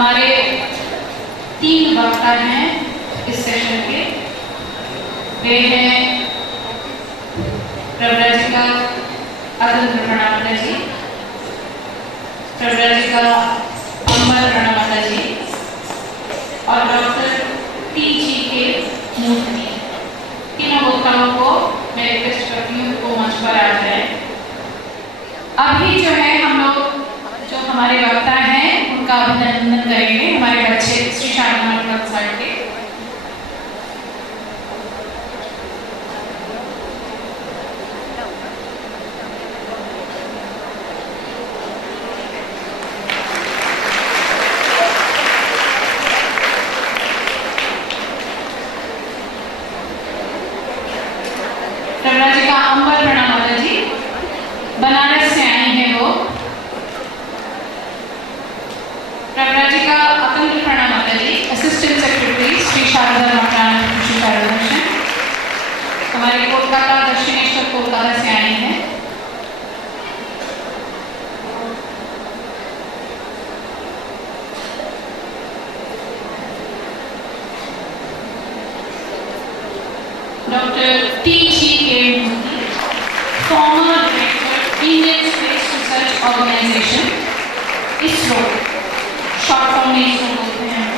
हमारे 3 वक्ता हैं इस सेशन के। वे हैं प्रव्राजिका अतंत्र प्रणमाता जी, प्रव्राजिका अम्बर प्रणमाता जी और डॉक्टर टी.जी.के. मूर्ति। तीनों वक्ताओं को मैं रिक्वेस्ट करती हूँ वो मंच पर आ जाए। अभी जो है हम लोग जो हमारे वक्ता हैं उनका अभिनंदन करेंगे, हमारे बच्चे श्री शारदा क्लब साइड के। प्रव्राजिका अम्बर प्रणमाता जी बनारस से आई हैं वो। प्रव्राजिका अतंत्र प्रणमाता जी असिस्टेंट सेक्रेटरी श्री शारदा मकान श्री शारदा मिशन, हमारे कोलकाता दक्षिणेश्वर कोलकाता से आई हैं। Doctor T G K. Murthy, former director Indian space research organisation ISRO, short form में इसरो बोलते हैं।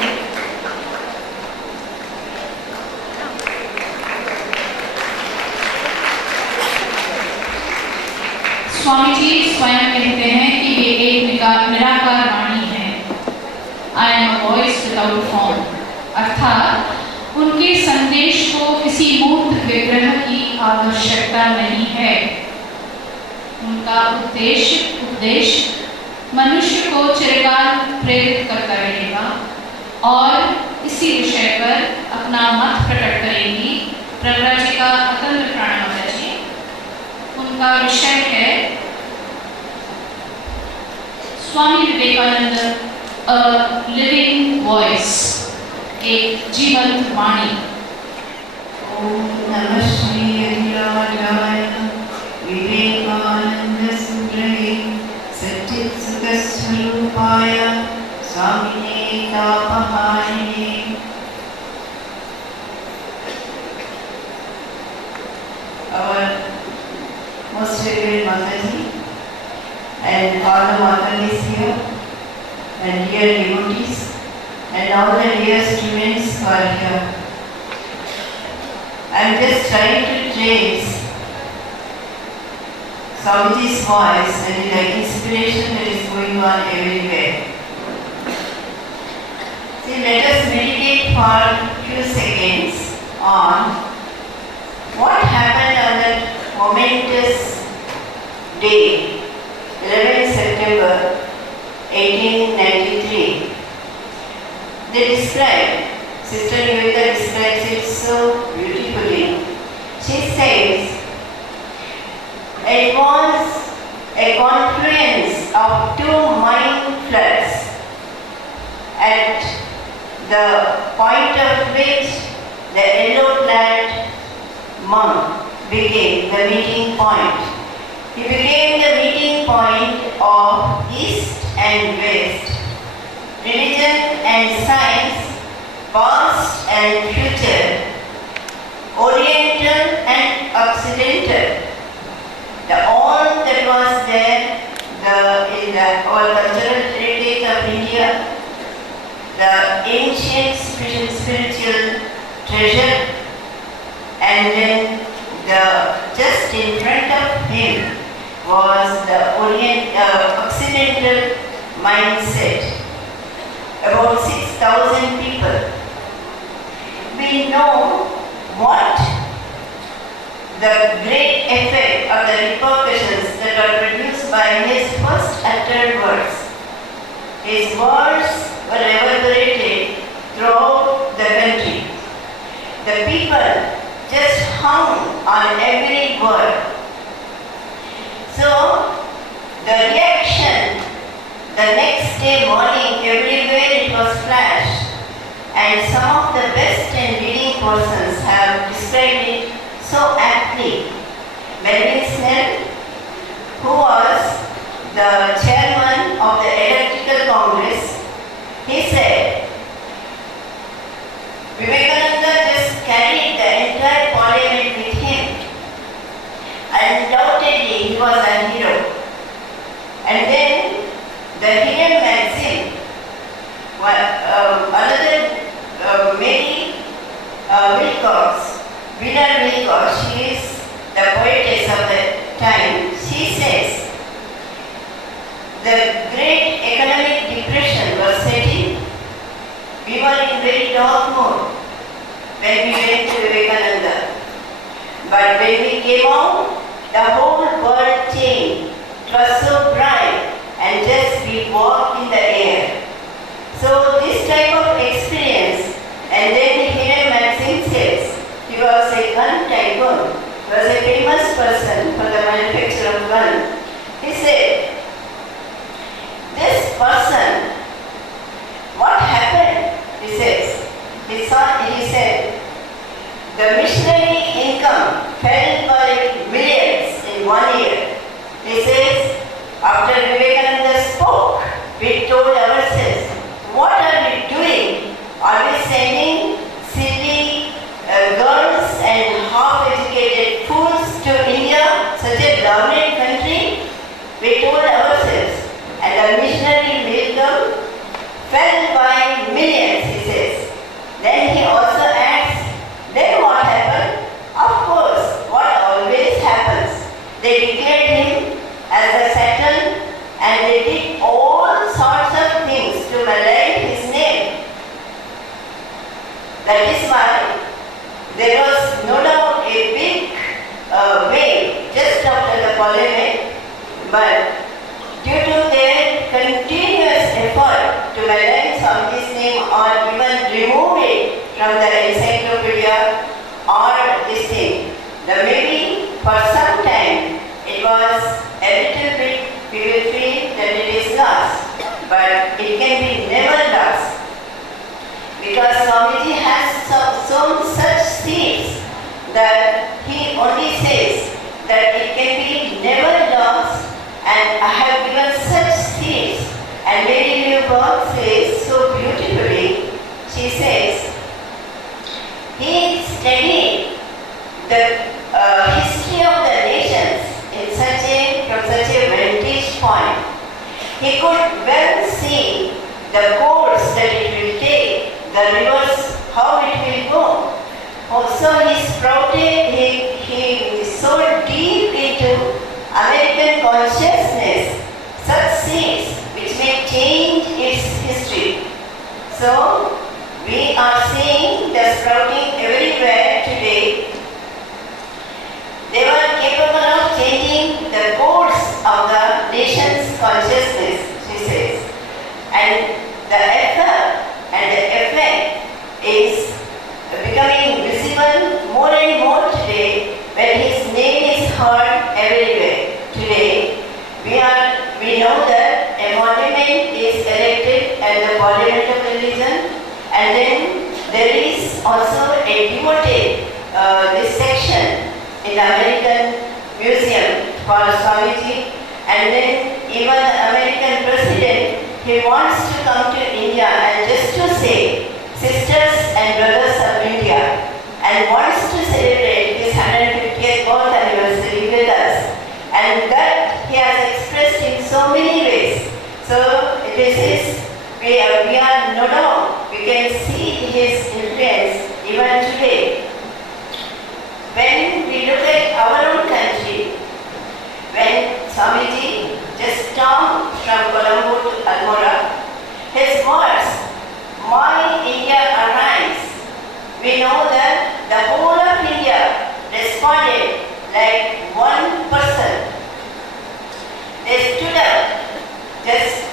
स्वामी जी स्वयं कहते हैं कि वे एक निराकार वाणी है। I am a voice without form, अर्थात उनके संदेश को किसी मूर्त विग्रह की आवश्यकता नहीं है। उनका उपदेश मनुष्य को चिरकाल प्रेरित करता रहेगा और इसी विषय पर अपना मत प्रकट करेंगी प्रव्राजिका अतंत्र प्रणमाता जी। उनका विषय है Swami Vivekananda a living voice, एक जीवंत वाणी। ओम नमः श्री अखिलांडाय विवेकानंद सुंदरे सच्चित् सुख स्वरूपाय स्वामिने तापहारिणे। Our most revered Mataji and all the Matalis here and dear devotees and all the dear students who are here. I am just trying to trace Swamiji's voice and the inspiration that is going on everywhere. So let us meditate for a few seconds on what happened on that momentous day, 11 September 1893. They describe, Sister Niveta describes it so beautifully. She says, it was a confluence of 2 mind floods at the point of which the yellow-clad monk became the meeting point. He became the meeting point of East and West, religion and science, past and future, Oriental and Occidental. All that was there in the all cultural heritage of India, the ancient spiritual treasure, and then just in front of him was the Occidental mindset. About 6,000 people. We know what the great effect of the repercussions that are produced by his first uttered words. His words were reverberated throughout the country. The people just hung on every word. So, the reaction the next day morning, everywhere it was flashed, and some of the best and leading persons have described it so aptly. Melvin Snell, who was the chairman of the Electrical Congress, He said, Vivekananda just carried the entire parliament with him. Undoubtedly, he was a hero. And then the Hidden Maxim, another Mary Wilcox, Wheeler Wilcox, she is the poetess of the time. She says, the great economic depression was setting. We were in very dark mode when we went to Vivekananda. But when we came out, the whole world changed. It was so bright and just we walked in the air. So this type of experience, and then Hidden Maxim says, he was a gun tycoon, was a famous person for the manufacture of gun. He said, this person, what happened? He says, he said, the missionary income fell by millions in 1 year. He says, after Vivekananda spoke, we told ourselves, what are we doing? Are we sending silly girls and half-educated fools to India, such a dominant country? We told ourselves, and the missionary income fell by millions, he says. Then he also adds, then what happened? Of course, what always happens. They declared him as a Satan and they did all sorts of things to malign his name. That is why there was no doubt a big wave just after the parliament, but due to their continuous effort to malign Swamiji's name or even remove it from the encyclopedia or this thing, maybe for some time it was a little bit, we will feel that it is lost, but it can be never lost. Because Swamiji has sown such seeds that he only says that it can be never lost, and I have given such seeds. And Mary Wilcox says so beautifully, she says, he studied the history of the nations from such a vantage point. He could well see the course that it will take, the rivers, how it will go. Also he is so deep into American consciousness, such seeds which may change its history. So we are seeing the sprouting everywhere today. They were capable of changing the course of the nation's consciousness, she says. And the effort and the effect is becoming visible more and more today when his name is heard everywhere. Today, we know that a monument is erected at the Parliament of Religion, and then there is also a devoted this section in the American Museum for Swamiji, and then even the American President, he wants to come to India and just to say, sisters and brothers of India, and wants to celebrate his 150th birth anniversary with us. And that he has expressed in so many ways. So this is, we are no doubt, we can see his influence even today. When we look at our own country, when Swamiji just stormed from Colombo to Almora, his words, "My India arise," we know that the whole of India responded like one person. They stood up, just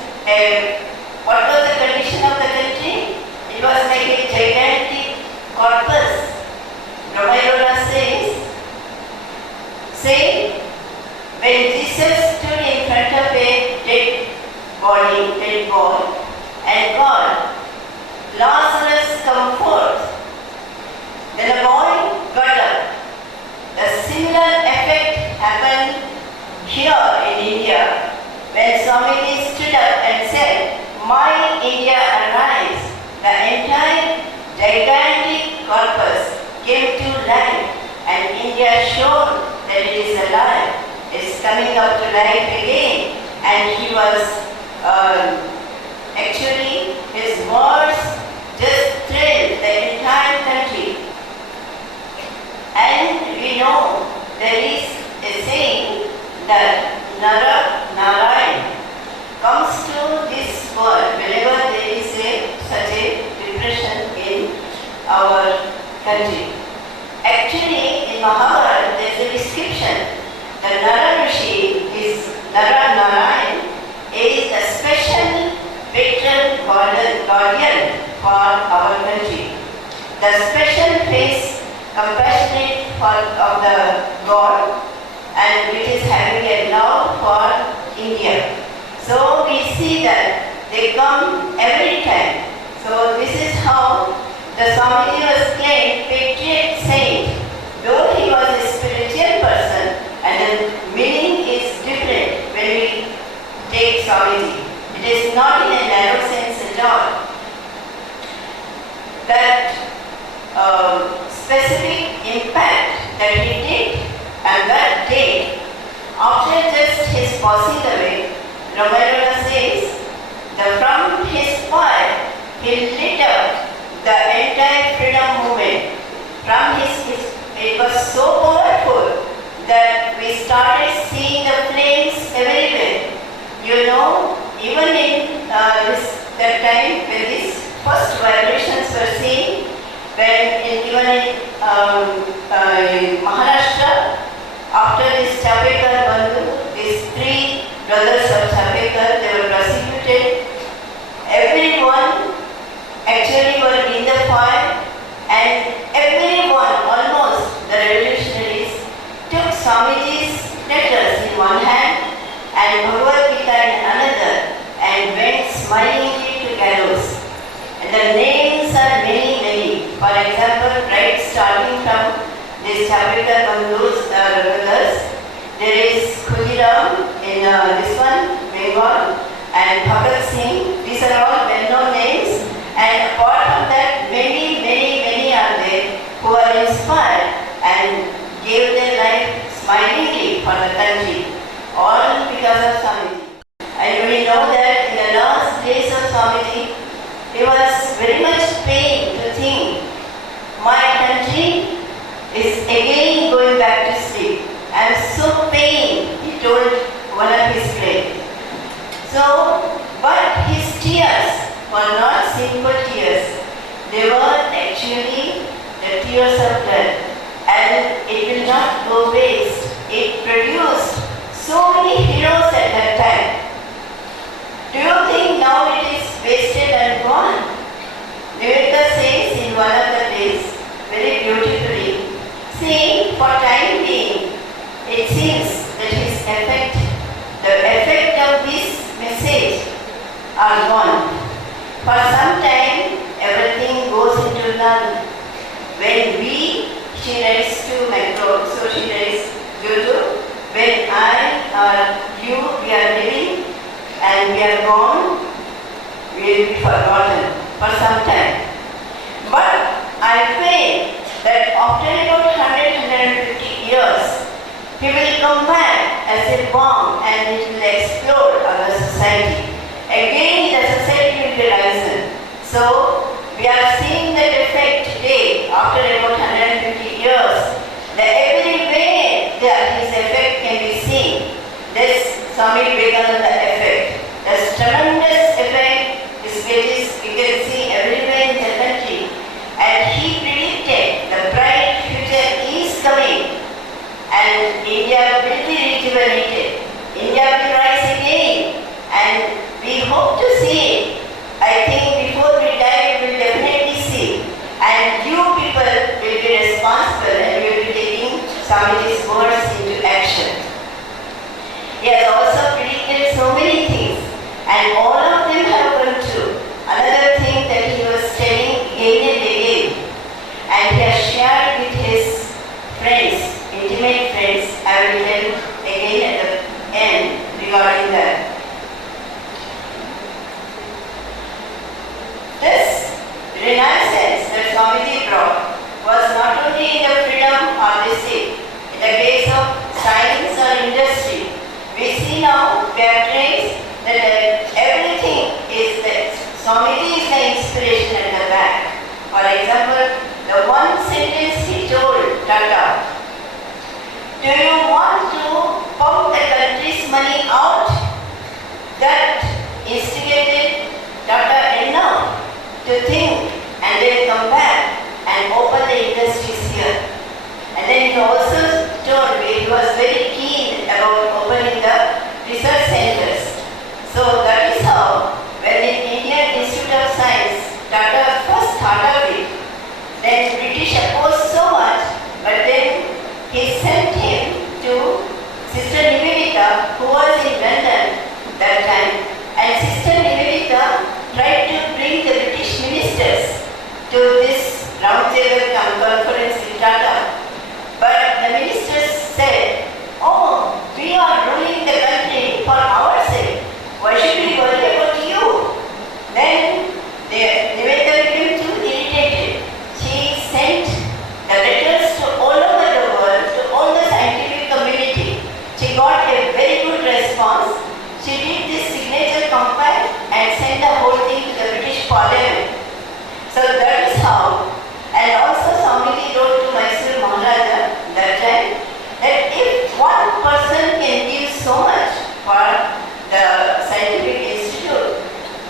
what was the condition of the country? It was like a gigantic corpus. Ramayana says, when Jesus stood in front of a dead boy, and called, "Lazarus, come forth," then the boy got up. A similar effect happened here in India when Swamiji stood up and said, "My India arise." life again, and he was actually his words just thrilled the entire country. And we know there is a saying that Narayan comes to this world whenever there is such a depression in our country. Actually, in Mahabharata there is a description that Narayan is a special patron guardian for our country. The special face compassionate of the God, and which is having a love for India. So we see that they come every time. So this is how the Swamiji was claimed patriot saint. Though he was a spiritual person, and the meaning is different when we take Swamiji. It is not in a narrow sense at all. That specific impact that he did and that day, after just his passing away, Ramayana says that from his fire he lit up the entire freedom movement. It was so powerful that we started seeing the flames everywhere. You know, even in that time when these first vibrations were seen, even in Maharashtra, after this Chapekar Bandhu, these three brothers of Chapekar, they were prosecuted. Everyone actually were in the fire, and everyone, almost the revolutionaries, took Swamiji's letters in one hand and Bhagavad Gita in another, and went smilingly to gallows. And the names are many, many. For example, right starting from this Chapekar Bandhu's brothers, there is Khudiram in this one, Bengal, and Bhagat Singh. These are all well-known names. And apart from that, many, many, many are there who are inspired and gave their life smilingly for the country, all because of Swamiji. And we know that in the last days of Swamiji, he was very much pained to think, my country is again going back to sleep. I am so pained, he told one of his friends. So, but his tears were not simple tears. They were actually the tears of blood. And it will not go waste. It produced so many heroes at that time. Do you think now it is wasted and gone? Viveka says in one of the plays, very beautifully, saying for time being, it seems that the effect of this message are gone. For some time, everything goes into null. When she writes to Macro, so she writes, Jojo, when I or you, we are living and we are gone, we will be forgotten for some time. But I feel that after about 100-150 years, he will come back as a bomb and it will explode on the society. Again, the society will be risen. So, we are seeing that effect today, after about 150 years, that everywhere his effect can be seen. This Swami Vivekananda effect. This tremendous effect is we can see everywhere in the country. And he predicted the bright future is coming and India will be rejuvenated. India will rise again, and we hope to see it. I think before we die we will definitely see. And you people will be responsible and will be taking Swamiji's words into action. He has also predicted so many things, and all of them have come true. Another thing that he was telling again and again, and he has shared with his friends, intimate friends. I will tell again at the end regarding that. This renaissance that Swamiji brought was not only in the freedom or the sick. In the case of science or industry, we see now we have traced that everything is that Swamiji is the inspiration at the back. For example, the one sentence he told Tata, do you want to pump the country's money out? That instigated Tata enough to think and then come back and open the industries here. And then he also told me he was very keen about opening the research centers. So that is how, when the Indian Institute of Science, Tata first thought of it, then British opposed so much, but then he sent him to Sister Nivedita, who was in London that time, and Sister Nivedita tried to bring the British ministers to this roundtable conference in Tata. But the ministers said, oh, we are ruling the country for our sake. Why should we worry about you? Then Nivedita became too irritated. She sent the letters to all over the world, to all the scientific community. She got a very good response. She did this signature compact and sent the whole thing to the British Parliament. So that is how. And also Swamiji wrote to Mysore Maharaja that time that if one person can give so much for the scientific institute,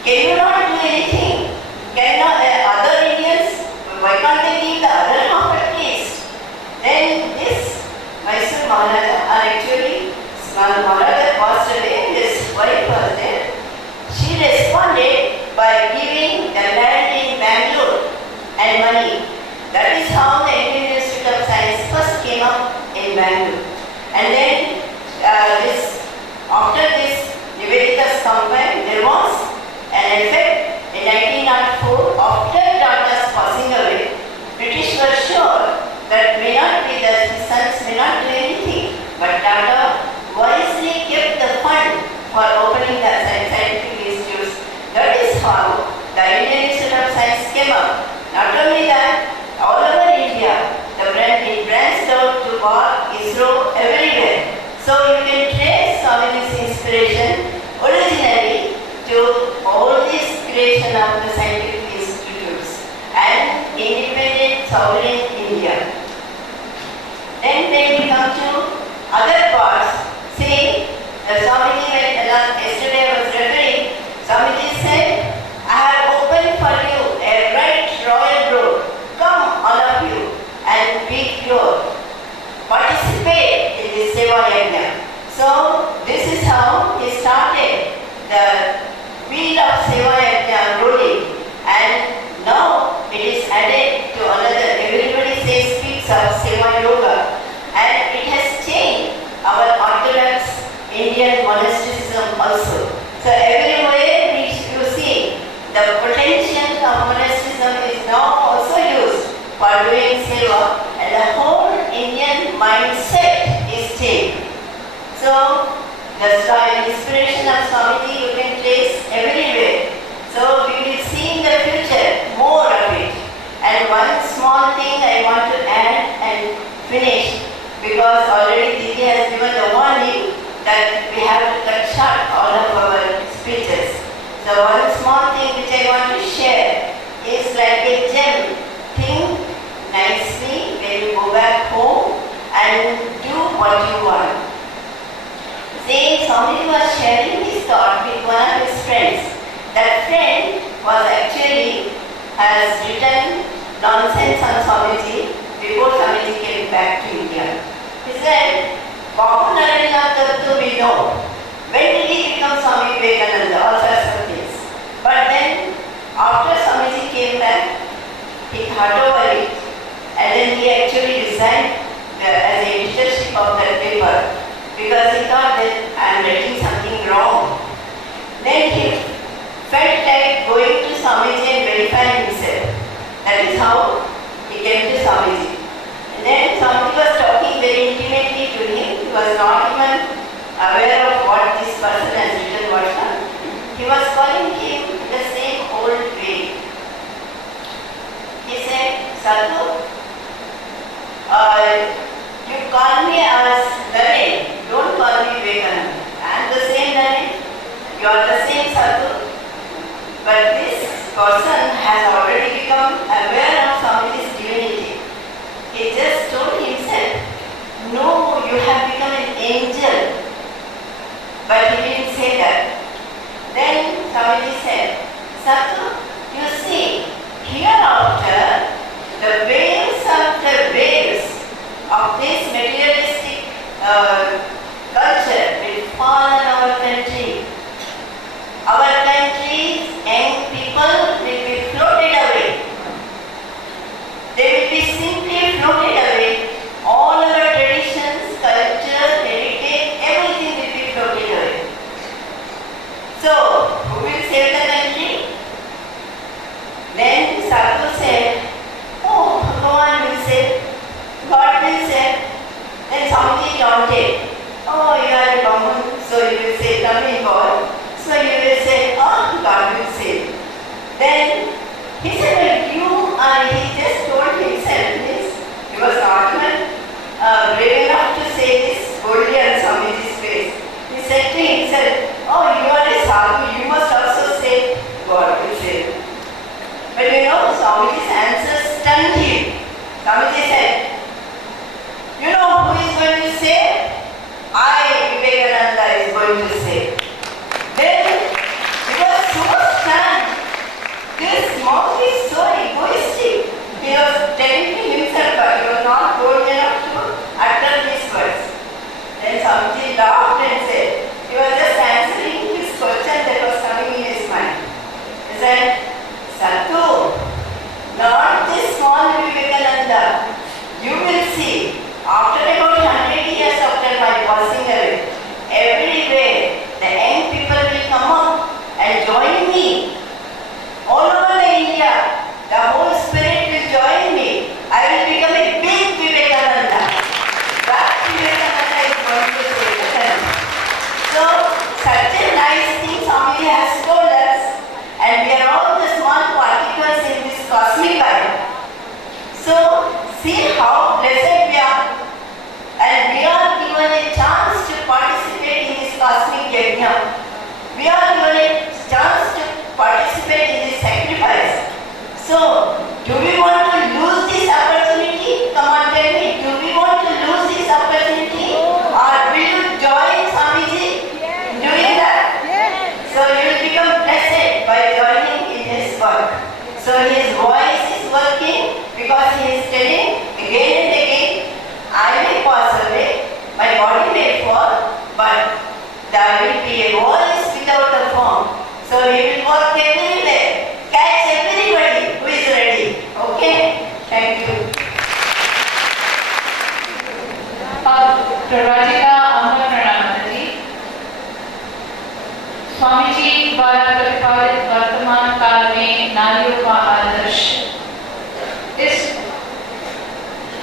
can you not do anything? Cannot other Indians, why can't they give the other half at least? Then this Mysore Maharaja, or actually Maharaja passed away, his wife was there. She responded by giving the land in Bangalore and money. That is how the Indian Institute of Science first came up in Bangalore. And then after this Nivedita's campaign, there was an effect in 1904 after Tata's passing away. British were sure that his sons may not do anything, but Tata wisely kept the fund for opening the scientific institutes. That is how the Indian Institute of Science came up. Not only that, all over India, it branched out to Bharat, ISRO, everywhere. So you can trace Swamiji's inspiration originally to all this creation of the scientific institutes and independent sovereign India. Then we come to other parts. See, Swamiji, yesterday I was referring, Swamiji said, I have opened for you a right royal road. Come, all of you, and be pure. Participate in this Seva Yajna. So, this is how he started the wheel of Seva Yajna rolling, and now it is added to another. Everybody speaks of Seva Yoga, and it has changed our Orthodox Indian monasticism also. So, everywhere you see, the potential of monasticism is now also used for doing seva, and the whole Indian mindset is changed. So, the inspiration of Swamiji you can trace everywhere. So, we will see in the future more of it. And one small thing I want to add and finish, because already Didi has given the warning that we have to cut short all of our speeches. So one small thing which I want to share is like a gem. Think nicely when you go back home and do what you want. See, somebody was sharing his thought with one of his friends. That friend was actually has written nonsense on Swamiji before Swamiji came back to India. He said, Babu Narayana Tattva we know. When did he become Swami Vivekananda? All sorts of things. But then, after Swamiji came back, he thought over it, and then he actually resigned as the editorship of that paper, because he thought that I am writing something wrong. Then he felt like going to Swamiji and verifying himself. That is how he came to Swamiji. And then Swamiji was talking very intimately to him. He was not even aware of what this person has written, what not. He was calling him in the same old way. He said, Sadhu, you call me as Naren, don't call me person has already become aware of Swamiji's divinity. He just told himself, no, you have become an angel. But he didn't say that. Then Swamiji said, Sadhu, you see, hereafter, the waves after waves of this materialistic culture will fall in our country. Our country's young people will be floated away. They will be simply floated away. All our traditions, culture, heritage, everything will be floated away. So, who will save the country? Then Sadhu said, oh, Bhagavan will save, God will save. Then Swamiji taunted, oh, you are a Brahman, so you will say, come in God. So you will say, oh, God will save. Then he said, well, he just told himself this. He was not even brave enough to say this boldly on Swamiji's face. He said to himself, oh, you are a sadhu, you must also say, God will save. But you know, Swamiji's answer stunned him. Swamiji said, you know who is going to save? I, Vivekananda, is going to save. Then he was so stunned. This monk is so egoistic. He was telling to himself, but he was not bold enough to utter these words. Then Swamiji laughed and said, he was just answering his question that was coming in his mind. He said, Sadhu, not this small Vivekananda. You will see, after about 100 years after my passing away, everywhere the young people will come up and join me. All over India, the whole spirit will join me. I will become a big Vivekananda. That Vivekananda is going to save the country. So, such a nice thing Swamiji has told us, and we are all the small particles in this cosmic life. So, see how blessed we are. And we are given a chance to participate in this cosmic yajna. We are given a chance to participate in this sacrifice. So, do we want to lose this opportunity? Come on, tell me. Do we want to lose this opportunity? Or will you join Swamiji in doing that? So, you will become blessed by joining in his work. So, his voice is working because he is telling again and again, I may pass away, my body may fall, but there will be a voice without a form. So he will work everywhere, catch everybody who is ready. Okay? Thank you. प्रवचिका अमर प्रणाम जी। स्वामी जी द्वारा प्रतिपादित वर्तमान काल में नारियों का आदर्श, इस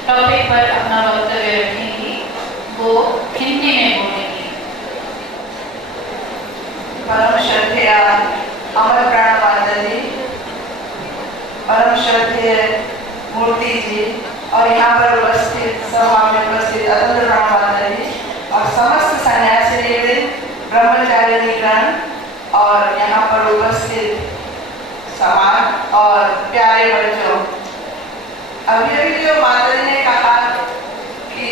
topic पर अपना वक्तव्य रखेंगी, वो हिंदी में बोलेंगी। परम श्रद्धेय अमर प्राण माता जी, परम श्रद्धेय मूर्ति जी और यहाँ पर उपस्थित सभा में उपस्थित अतंत्र प्राण माता जी और समस्त सन्यासी ब्रह्मचारिणीगण और यहाँ पर उपस्थित समाज और प्यारे बच्चों, अभी जो माता जी ने कहा कि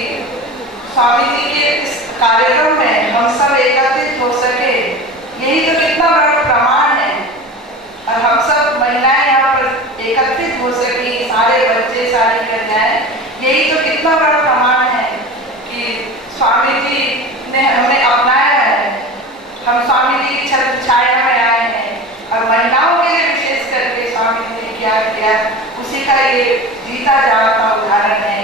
स्वामी जी के इस कार्यक्रम में हम सब एकत्रित हो सके, यही तो कितना बड़ा प्रमाण है। और हम सब महिलाएं यहाँ पर एकत्रित हो सकी, सारे बच्चे, सारी कन्याएं, यही तो कितना बड़ा प्रमाण है कि स्वामी जी ने हमें अपनाया है। हम स्वामी जी की छत्र छाया में आए हैं और महिलाओं के लिए विशेष करके स्वामी जी ने क्या किया, उसी का ये जीता जागता उदाहरण है।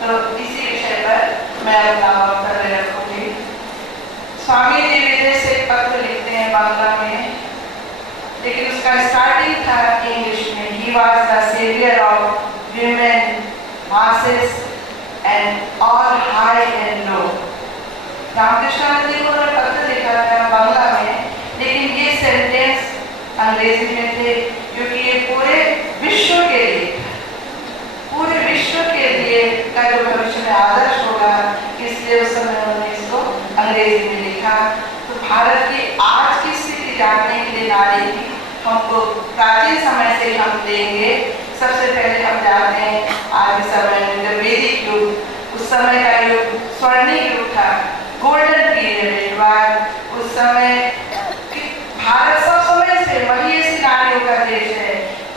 तो इसी विषय पर मैं अपना वक्तव्य रखूंगी। स्वामी जी विदेश से पत्र लिखते हैं बांग्ला में, लेकिन उसका स्टार्टिंग था इंग्लिश में। He was the savior of women, masses and all high and low. Ramakrishna जी को उन्होंने पत्र लिखा था बांग्ला में, लेकिन ये सेंटेंस अंग्रेजी में थे, क्योंकि ये पूरे विश्व के लिए, पूरे विश्व के लिए का जो भविष्य में आदर्श होगा, इसलिए उस समय उन्होंने इसको अंग्रेजी में लिखा। तो भारत की आज की स्थिति जानने के लिए नारी की हमको प्राचीन समय से हम लेंगे। सबसे पहले हम जाते हैं आज के समय में जब वैदिक युग, उस समय का युग स्वर्णिम युग था, गोल्डन पीरियड। उस समय भारत सब समय से महिषी नारियों का देश है।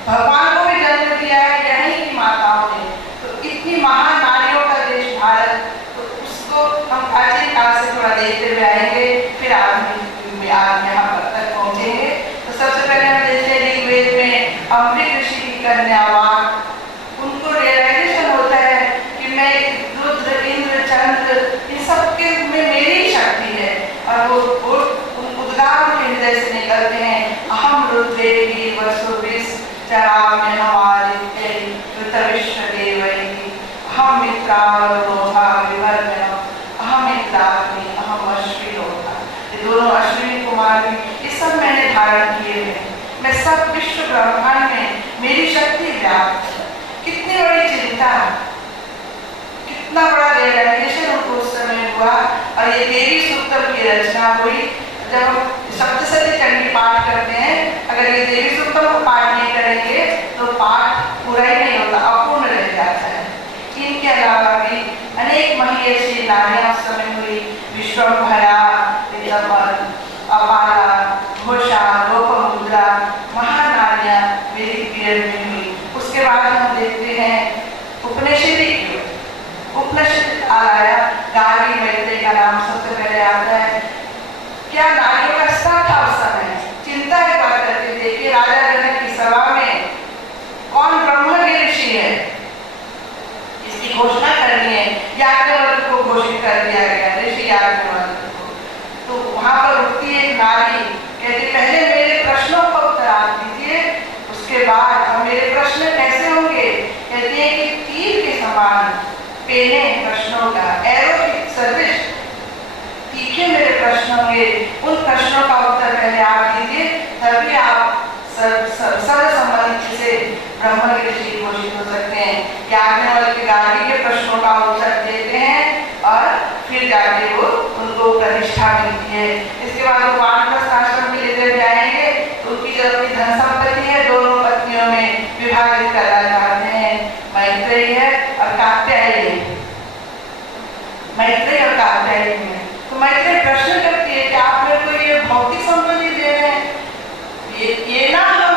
भगवान को भी जन्म दिया है यहीं की माताओं ने, तो इतनी महान नारियों का देश भारत, तो उसको हम प्राचीन काल से थोड़ा देखते हुए आएंगे, फिर आज यहाँ पर तक पहुँचेंगे। तो सबसे पहले हम देखते हैं ऋग्वेद में अम्बिक ऋषि की कन्या वाक, उनको रियलाइजेशन होता है कि मैं रुद्र, इंद्र, चंद्र, इन सब के में मेरी शक्ति है, और वो उद्गार के हृदय से निकलते हैं, अहम रुद्रेवी वसुविस चराम्य हमारे विश्व देवैः अहम मित्रावरोहा विवर्धनम अहम इंद्राग्नि अहम अश्विनोहा। ये दोनों अश्विनी कुमार भी, ये सब मैंने धारण किए हैं। मैं सब विश्व ब्रह्मांड में मेरी शक्ति व्याप्त है। कितनी बड़ी चिंता, कितना बड़ा रियलाइजेशन उनको उस समय हुआ। और ये देवी सूक्तम की रचना हुई। जब हम सप्तशती चंडी पाठ करते हैं, अगर ये देवी सूक्तम को पाठ नहीं करेंगे तो पाठ पूरा ही नहीं होता, अपूर्ण रह जाता है। इनके अलावा भी अनेक महिषी नारियां उस समय हुई। विश्वम्भरा, अपाला, घोषा, लोपमुद्रा, महानारियां वैदिक पीरियड में हुई। उसके बाद हम देखते हैं उपनिषदिक युग। उपनिषद आया, गार्गी मैत्रेय का नाम सबसे पहले आता है। क्या नारियों का स्तर था उस समय, चिंता की बात करते थे कि राजा जनक की सभा में कौन ब्रह्मगिरी ऋषि है, इसकी घोषणा करनी है। याज्ञवल्क्य को घोषित कर दिया गया, ऋषि याज्ञवल्क्य को। तो वहां पर उठती एक नारी, कहती पहले मेरे प्रश्नों का उत्तर आप दीजिए, उसके बाद अब मेरे प्रश्न कैसे होंगे। कहती है कि तीर के समान पेने प्रश्नों का, एरो की सदृश तीखे मेरे प्रश्न होंगे, उन प्रश्नों का उत्तर पहले आप दीजिए, तभी आप सर्वसम्मति से ब्रह्मगिरी ऋषि घोषित हो सकते हैं। याज्ञवल्क्य गार्गी के प्रश्नों का उत्तर देते हैं और फिर जाके वो उनको प्रतिष्ठा मिलती है। इसके बाद वो वानप्रस्थ आश्रम के लिए जब जाएंगे तो उनकी जो अपनी धन संपत्ति है दोनों पत्नियों में विभाजित करना चाहते हैं। मैत्रेयी है और कात्यायनी, मैत्रेयी और कात्यायनी में। तो मैत्रेयी प्रश्न करती है कि आप मेरे को ये भौतिक संपत्ति दे रहे हैं, ये ना हम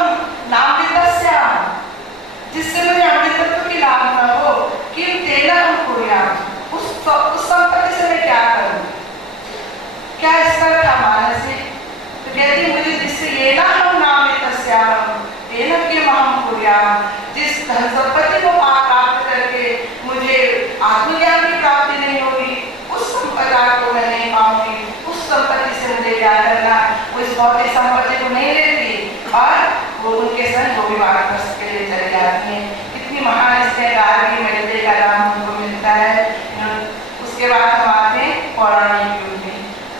नामृतस्याम, जिससे मुझे अमृतत्व की लाभ न हो, कि तेना हम कुर्याम, उस संपत्ति से मैं क्या करूं। क्या स्तर था मानसिक। तो कहती मुझे जिससे ये ना हम नामृतस्याम तेना किम हम कुर्याम, जिस धन संपत्ति को प्राप्त करके मुझे आत्मज्ञान की प्राप्ति नहीं होगी, उस संपदा को मैं नहीं पाऊंगी, उस संपत्ति से मुझे क्या करना। वो इस भौतिक संपत्ति को नहीं लेती और वो उनके संग वो विवाह प्रस्थ के लिए चले जाती हैं। इतनी महान इसमें गार्गी मैत्रेयी का नाम उनको मिलता है। उसके बाद हम आते हैं पौराणिक युग में।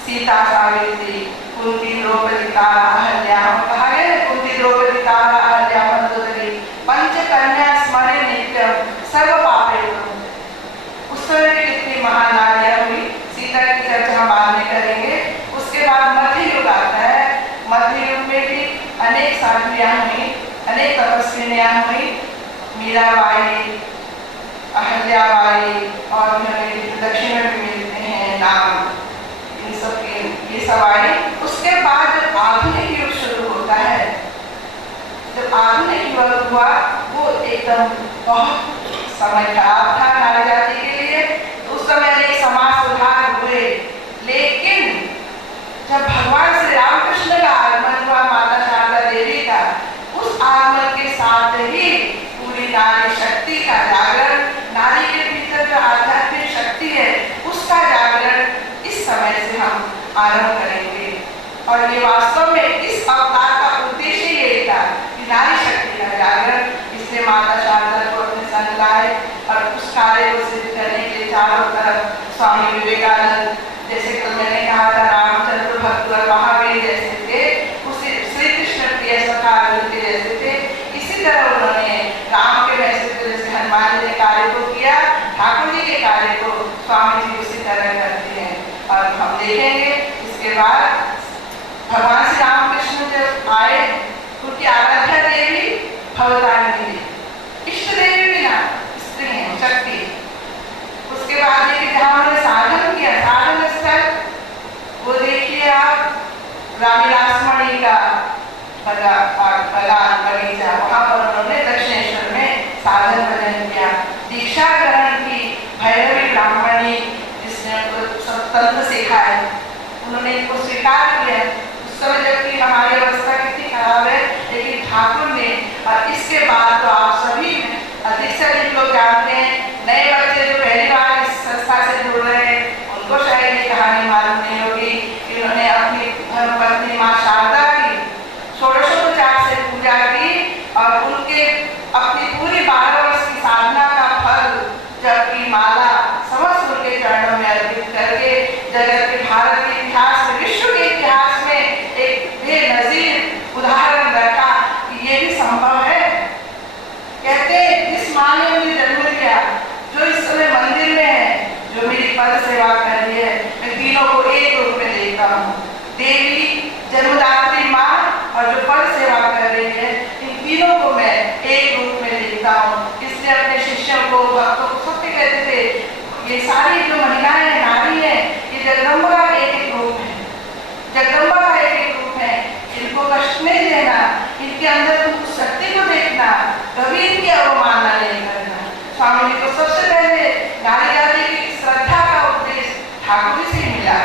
सीता, सावित्री, कुंती, द्रौपदी, तारा, अहल्या, कहा गया कुंती, द्रौपदी, तारा, अहल्या, मंदोदरी, पंचकन्या स्मरे नित्यम सर्व पापे। उस समय भी कितनी महान नारियां हुई। सीता की चर्चा हम बाद में करेंगे। उसके बाद मध्य युग आता है। मध्य युग में भी अनेक साध्वियां हुई, अनेक तपस्विनियां हुई। मीराबाई, अहल्याबाई और हमें दक्षिण में भी मिलते हैं नाम, इन सब के ये सब आए। उसके बाद जब आधुनिक युग शुरू होता है, जब आधुनिक युग हुआ वो एकदम बहुत समय खराब था नारी जाति के लिए। उस समय अनेक समाज सुधार हुए, लेकिन जब भगवान श्री रामकृष्ण का आगमन हुआ, माता शारदा देवी का, उस आगमन के साथ ही पूरी नारी शक्ति का जागरण, नारी के भीतर जो आध्यात्मिक शक्ति है उसका जागरण इस समय से हम आरंभ करेंगे। और ये वास्तव में इस अवतार का उद्देश्य यही था कि नारी शक्ति का जागरण। इसलिए माता शारदा को अपने संग लाए और उस कार्य को सिद्ध करने के लिए चारों तरफ स्वामी विवेकानंद, जैसे कल मैंने कहा था रामचंद्र भक्त और महावीर जैसे थे, उसी श्री कृष्ण प्रिय सखा अर्जुन के जैसे थे। इसी तरह उन्होंने राम के मैसेज को, जैसे हनुमान जी ने कार्य को किया, ठाकुर जी के कार्य को स्वामी जी उसी तरह करते हैं। और हम देखेंगे इसके बाद भगवान श्री रामकृष्ण जब आए, उनकी उनकी आराध्या देवी भवतारिणी देवी, इष्ट देवी भी ना स्त्री है, शक्ति। उसके बाद देखिए जहाँ उन्होंने साधन किया, साधन स्थल वो देखिए आप रानी रासमणी का बगान बगीचा, वहां पर उन्होंने दक्षिणेश्वर में साधन भजन किया। दीक्षा ग्रहण की भैरवी ब्राह्मणी जिसने उनको तंत्र सीखा है, उन्होंने इनको स्वीकार किया। उस समय जबकि हमारी अवस्था कितनी खराब है, लेकिन ठाकुर ने, और इसके बाद तो आप सभी अधिक से अधिक लोग जानते हैं, नए बच्चे जो पहली बार इस संस्था से जुड़ रहे हैं उनको शायद ये कहानी मालूम नहीं होगी। इन्होंने अपनी धर्मपत्नी माँ शारदा की षोडशोपचार से पूजा की और उनके अपनी पूरी 12 वर्ष की साधना का फल जबकि माला समस्त उनके चरणों में अर्पित करके जगत के भारत के इतिहास में, विश्व के इतिहास में एक बेनजीर उदाहरण रखा कि ये भी संभव है। कहते जिस माँ ने मुझे जन्म दिया, जो इस समय मंदिर में है, जो मेरी पद सेवा कर रही है, मैं तीनों को एक रूप में देखता हूँ। देवी, जन्मदात्री माँ और जो पद सेवा कर रही है, इन तीनों को मैं एक रूप में देखता हूँ। इसलिए अपने शिष्यों को, भक्तों को सबके कहते थे ये सारी जो महिलाएं नारी है, ये जगदम्बा का एक एक रूप है, जगदम्बा का एक एक रूप है। इनको कष्ट नहीं देना, इनके अंदर तुम शक्ति को देखना, कभी इनकी अवमानना नहीं करना। स्वामी जी को सबसे पहले नारी जाति की श्रद्धा का उपदेश ठाकुर से मिला।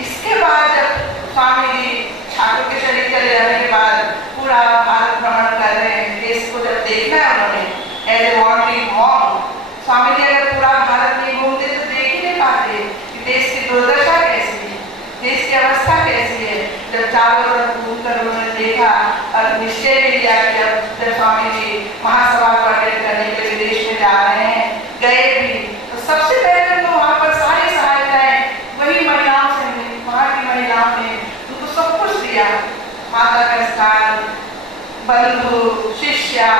इसके बाद जब स्वामी जी ठाकुर के शरीर चले जाने के बाद पूरा भारत भ्रमण कर रहे हैं, देश को जब देखना है उन्होंने as a wandering mom, Swami ji अगर पूरा भारत नहीं घूमते तो देख ही नहीं पाते कि देश की दुर्दशा कैसी है, देश की अवस्था कैसी है। जब चारों तरफ घूमकर उन्होंने देखा और निश्चय भी लिया कि अब जब स्वामी जी महासभा को अटेंड करने के लिए देश में जा रहे हैं, गए भी, तो सबसे पहले तो वहाँ पर सारी सहायताएं वही महिलाओं से मिली। वहाँ की महिलाओं ने उनको सब कुछ दिया, माता का स्थान, बंधु, शिष्या,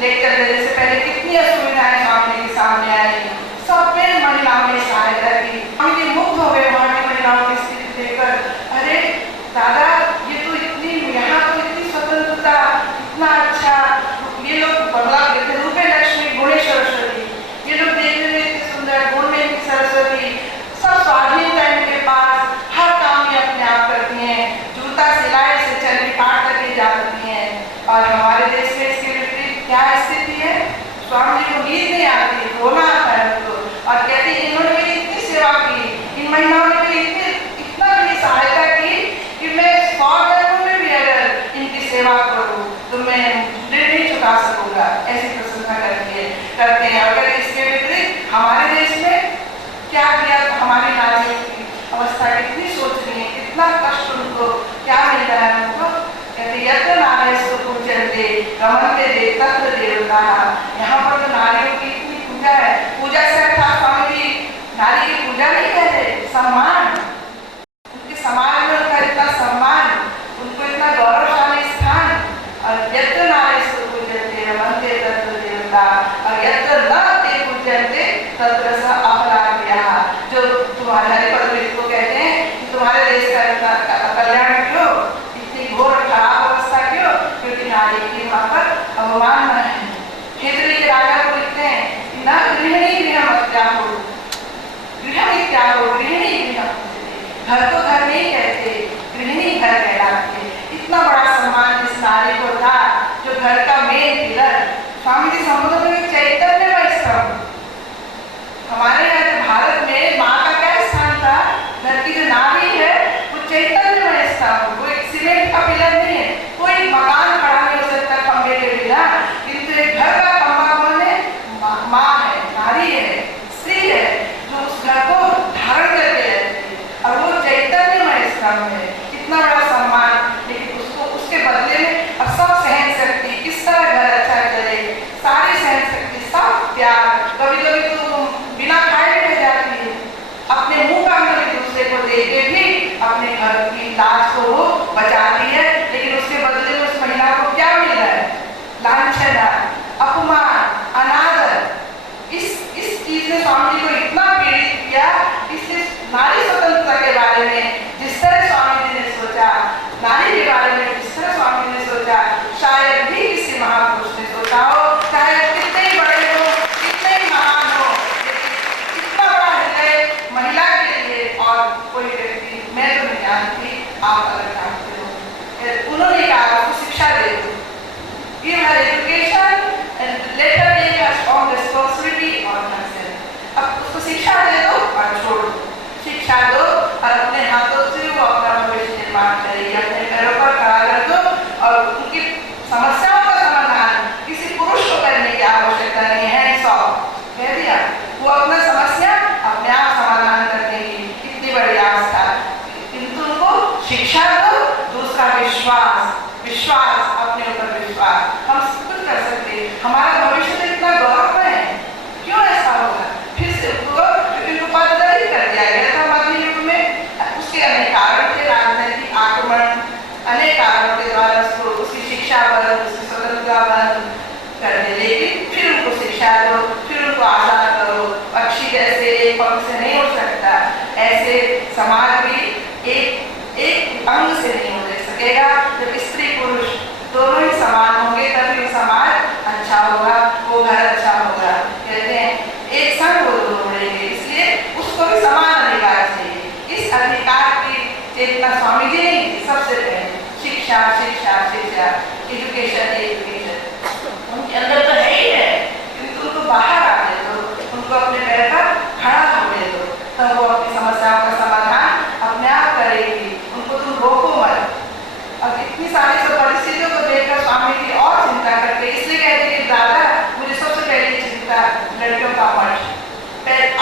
लेक्चर देने से पहले कितनी असुविधाएं स्वामी के सामने आई, सब में महिलाओं ने सहायता की। हम ये मुक्त हो गए वहाँ की महिलाओं की स्थिति देखकर, अरे दादा ये तो इतनी, यहाँ तो इतनी स्वतंत्रता, इतना अच्छा, ये लोग बंगला कहते रूपे लक्ष्मी गुणे सरस्वती, ये लोग देखने में इतने सुंदर, गुण में इतनी सरस्वती, सब स्वाधीनता इनके पास, हर काम ये अपने आप करती हैं, जूता सिलाई से चलने काट करके जाती हैं। और हमारे देश में इसके विपरीत क्या स्थिति है, स्वामी जी को नींद नहीं आती, रोना आता है उनको, और कहती इन्होंने मेरी इतनी सेवा की, इन महिलाओं ने मेरी इतना मेरी सहायता की कि मैं 100 जन्मों में भी अगर इनकी सेवा करूँ तो मैं ऋण नहीं चुका सकूंगा, ऐसी प्रशंसा करते हैं। अगर इसके विपरीत हमारे देश में क्या किया, हमारी नारियों की अवस्था कितनी सोचनीय है, कितना कष्ट उनको क्या मिल रहा है उनको। कहते यत्र नारयस्तु पूज्यन्ते रमन्ते ते तत्र देवताः। यहाँ पर तो नारियों की इतनी पूजा है, पूजा से अर्थात स्वामी जी नारी की पूजा नहीं कहते, सम्मान, उनके समाज में उनका इतना सम्मान, उनको इतना गौरवशाली स्थान। और यत्र नारयस्तु पूज्यन्ते रमन्ते तत्र देवताः और यत्र न ते पूज्यन्ते तत्र स अपराध्याः। जो तुम्हारे हरिपद को कहते हैं कि तुम्हारे देश का इतना कल्याण क्यों, इतनी घोर खराब अवस्था क्यों, क्योंकि नारी की वहाँ पर अवमानना है। खेतरी के राजा को लिखते हैं न गृहिणी गृहम त्यागो, गृहम त्यागो, गृहिणी गृहम, घर को घर नहीं कहते, गृहिणी घर कहलाते। इतना बड़ा सम्मान जिस नारी को था, जो घर का मेन पिलर। स्वामी जी समुद्र में चैतन्य का स्तंभ, हमारे यहाँ भारत में माँ का क्या स्थान था, घर की जो नारी है वो चैतन्य में स्तंभ, वो एक सीमेंट का पिलर नहीं है, कोई मकान खड़ा नहीं हो सकता खंबे के बिना, किंतु एक घर का खंबा कौन है, माँ है, नारी है, स्त्री है, जो उस घर को धारण करके रहती है, और वो चैतन्यमय स्तंभ है। इतना बड़ा सम्मान, लेकिन उसको उसके बदले में अब सब सहन शक्ति, किस तरह घर अच्छा चले, सारी सहन give her education and let her take her own responsibility on herself. अब उसको शिक्षा दे दो और छोड़ दो, शिक्षा दो और अपने हाथों से वो अपना भविष्य निर्माण करेगी, अपने पैरों पर खड़ा कर दो और उनकी समस्याओं का समाधान किसी पुरुष को करने की आवश्यकता नहीं है। कह दिया वो अपना समस्या अपने आप समाधान करने की कितनी बड़ी आस्था, किंतु उनको शिक्षा दो, दूसरा विश्वास अपने ऊपर विश्वास, हम सब कुछ कर सकते, हमारा भविष्य तो इतना गौरव है, क्यों ऐसा होगा। फिर से उनको पददलित कर दिया गया था मध्य युग में, उसके अनेक कारण थे, राजनीतिक आक्रमण अनेक कारणों के द्वारा उसकी शिक्षा बंद, उसकी स्वतंत्रता बंद कर दी, लेकिन फिर उनको शिक्षा दो, फिर उनको आजाद करो। पक्षी जैसे एक पंख से नहीं उड़ सकता, ऐसे समाज भी एक अंग से नहीं उड़ सकेगा। जब स्त्री पुरुष दोनों ही समान होंगे तभी समाज अच्छा होगा, वो घर अच्छा होगा। कहते हैं एक संग वो दोनों उड़ेंगे, इसलिए उसको भी समान अधिकार चाहिए। इस अधिकार की चेतना स्वामी जी ने सबसे पहले शिक्षा एजुकेशन उनके अंदर तो है ही है, किंतु उनको बाहर आने दो, उनको अपने पैर पर खड़ा होने दो, तब वो अपनी समस्याओं का समाधान अपने आप करेगी, उनको तुम रोको मत। अब इतनी सारी सब परिस्थितियों को देखकर स्वामी जी और चिंता करते, इसलिए कहते कि दादा मुझे सबसे पहली चिंता लड़कियों का मठ,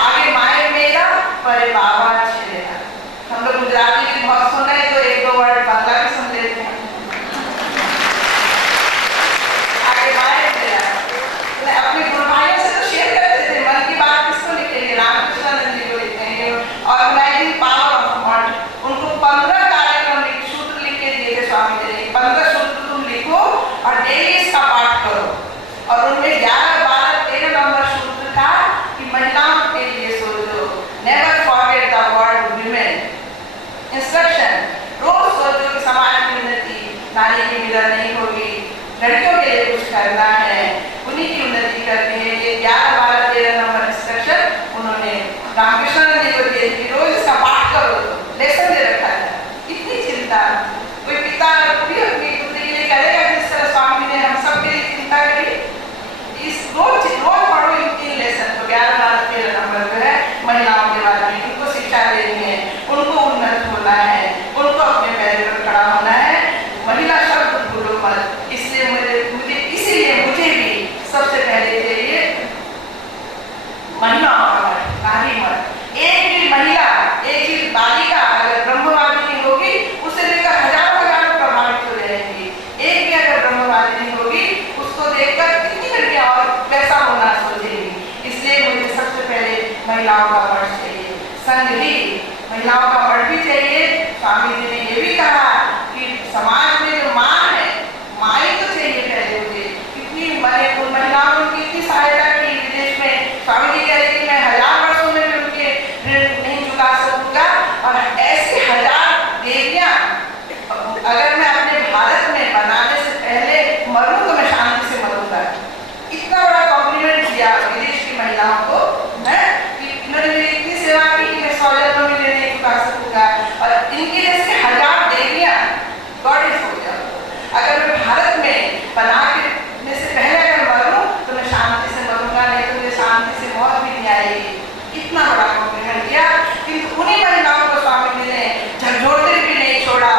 आगे माए मेरा पर बाबा छेड़ा। हम लोग गुजराती भी बहुत सुन रहे हैं, तो एक दो वर्ड बांग्ला भी सुन लेते हैं। अपने गुरु भाइयों से तो शेयर करते थे, मन की बात किसको लिखेंगे, रामकृष्णानंद जी को लिखेंगे, ऑर्गेनाइजिंग पावर ऑफ मठ। उनको 15 कार्यक्रम सूत्र लिख के दिए थे स्वामी जी ने, 15 सूत्र तुम लिखो और डेली इसका पाठ करो। और उनमें 11, 12, 13 नंबर सूत्र था कि महिलाओं के लिए सोचो, never forget the word women. Instruction, रोज सोचो कि समाज की उन्नति, नारी की विदा नहीं होगी, लड़कियों के लिए कुछ करना है, उन्हीं की उन्नति करनी है। ये 11, 12, 13 नंबर इंस्ट्रक्शन उन्होंने रामकृष्ण जी को दिए कि रोज इसका पाठ करो, लेसन दे रखा है। इतनी चिंता कोई पिता भी अपनी पुत्री के लिए करेगा जिस तरह स्वामी ने हम सब के लिए चिंता करी। इस रोज पढ़ो इन लेसन को, 11, 12, 13 नंबर जो है महिलाओं के बारे में, उनको शिक्षा देनी है, उनको उन्नत होना है, उनको अपने पैर पर खड़ा होना है। महिला शब्द भूलो मत, इसलिए मुझे भी सबसे पहले चाहिए महिलाओं का मत, नारी मत। एक भी महिला, एक भी बालिका अगर ब्रह्मवादिनी होगी, उसे देखकर हजारों प्रभावित हो जाएंगी। एक भी अगर ब्रह्मवादिनी होगी, उसको देखकर कितनी लड़कियां और वैसा होना सोचेंगी। इसलिए मुझे सबसे पहले महिलाओं का मत चाहिए, संग ही महिलाओं का मत भी चाहिए। स्वामी जी ने ये भी कहा कि समाज में जो माँ है, माई तो चाहिए पहले मुझे। कितनी महिलाओं ने कितनी सहायता की विदेश में। स्वामी जी कह रहे कि मैं 1000 वर्षों में भी उनके ऋण नहीं चुका सकूंगा, और ऐसी 1000 देवियां अगर मैं अपने भारत में बनाने से पहले मरूं तो मैं शांति से मरूंगा। इतना बड़ा कॉम्प्लीमेंट दिया विदेश की महिलाओं को है कि इन्होंने मेरी इतनी सेवा की कि मैं 100 जन्मों में नहीं चुका सकूंगा। और इनकी जैसे 1000 देवियां गॉडेस हो गया। अगर मैं भारत में बना के से पहले अगर मरूं तो मैं शांति से मरूंगा, नहीं तो मुझे शांति से मौत भी नहीं आएगी। इतना बड़ा कॉम्प्लीमेंट दिया, किंतु उन्हीं महिलाओं को स्वामी जी ने झकझोरते भी नहीं छोड़ा।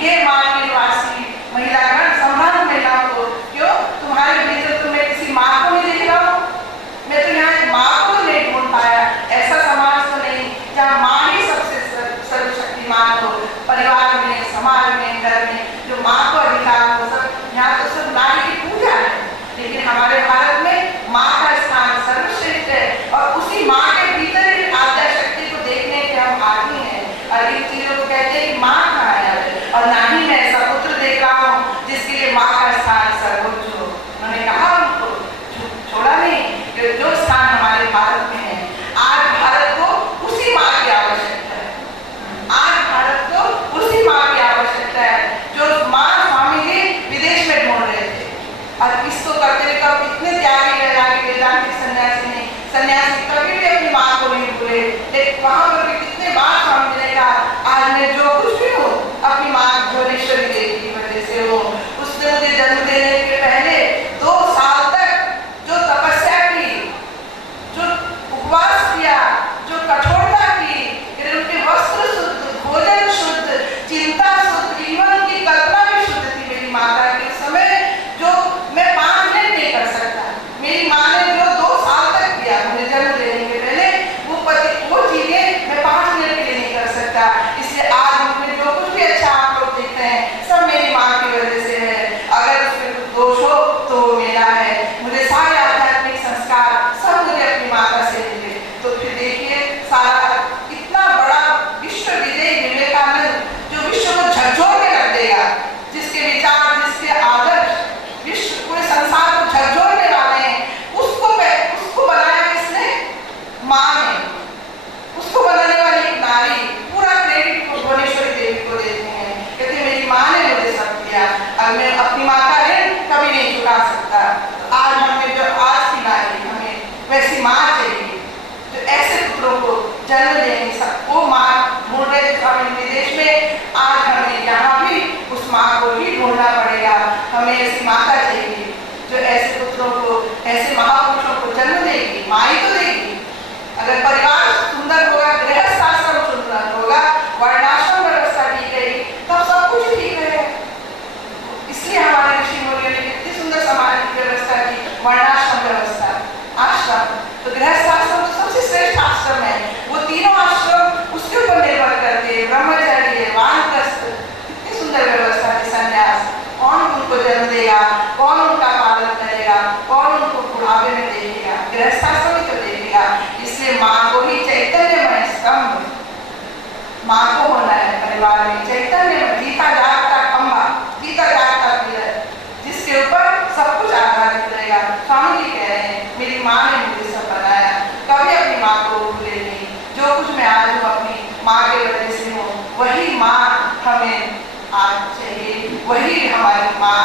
हे माँ की निवासी महिलागण, संभाल महिलाओं को, क्यों तुम्हारे भीतर तो मैं किसी माँ को नहीं देख रहा हूँ, मैं तो यहाँ माँ को तो नहीं ढूंढ पाया। ऐसा समाज तो नहीं जहाँ माँ ही सबसे सर्वशक्तिमान हो, परिवार में, समाज में, घर में जो माँ को अधिकार हो। सब यहाँ तो सब नारी की पूजा है, लेकिन हमारे भारत में माँ का स्थान सर्वश्रेष्ठ है। और उसी माँ के भीतर ही आद्या शक्ति को देखने के हम आदमी हैं। और इन चीजों को कहते हैं कि माँ कहाँ है, और ना ही मैं ऐसा पुत्र देख रहा हूँ जिसके लिए माँ का स्थान सर्वोच्च हो। उन्होंने कहा उनको छोड़ा नहीं, कि जो स्थान हमारे भारत में है, आज भारत को उसी माँ की आवश्यकता है। आज भारत को उसी माँ की आवश्यकता है जो माँ स्वामी जी विदेश में ढूंढ रहे थे। और इसको करते हुए कब इतने त्यागी वेदांतिक सन्यासी कभी भी अपनी माँ को नहीं भूले, लेकिन वहाँ पर भी कितने बार स्वामी जी ने कहा आज मैं जो कुछ भी हूँ अपनी माँ भुवनेश्वरी देवी की वजह से हूँ। उसने मुझे जन्म देने के पहले था। तो आज हमें जो आज की नारी हमें वैसी माँ चाहिए जो ऐसे पुत्रों को जन्म देंगे। वो माँ ढूंढ रहे थे स्वामी विदेश में, आज हमें यहाँ भी उस माँ को ही ढूंढना पड़ेगा। हमें ऐसी माता चाहिए जो ऐसे पुत्रों को, ऐसे महापुरुषों को जन्म देगी। माँ ही तो देगी। अगर परिवार सुंदर होगा, गृहस्थ आश्रम सुंदर होगा, वर्णाश्रम व्यवस्था ठीक है, तब सब कुछ ठीक है। इसलिए हमारे ऋषि मुनियों ने कितनी सुंदर समाज की व्यवस्था की, वर्णाश्रम व्यवस्था, आश्रम। तो गृहस्थ आश्रम तो सबसे श्रेष्ठ आश्रम है। वो तीनों आश्रम उसके ऊपर निर्भर करते हैं, ब्रह्मचर्य, वानप्रस्थ, कितनी सुंदर व्यवस्था थी। संन्यास, कौन उनको जन्म देगा, कौन उनका पालन करेगा, कौन उनको बुढ़ापे में देखेगा, गृहस्थ आश्रम ही तो देखेगा। इसलिए माँ को ही चैतन्यमय स्तंभ, माँ को होना है परिवार में चैतन्य, जीता जागता खंभा, जीता जागता पिलर, जिसके ऊपर सब कुछ आधारित रहेगा। स्वामी जी कह रहे हैं मेरी माँ ने मुझे सब बनाया, कभी अपनी माँ को भूले नहीं। जो कुछ मैं आज हूँ अपनी माँ के वजह से हूँ, वही माँ हमें आज चाहिए, वही हमारी माँ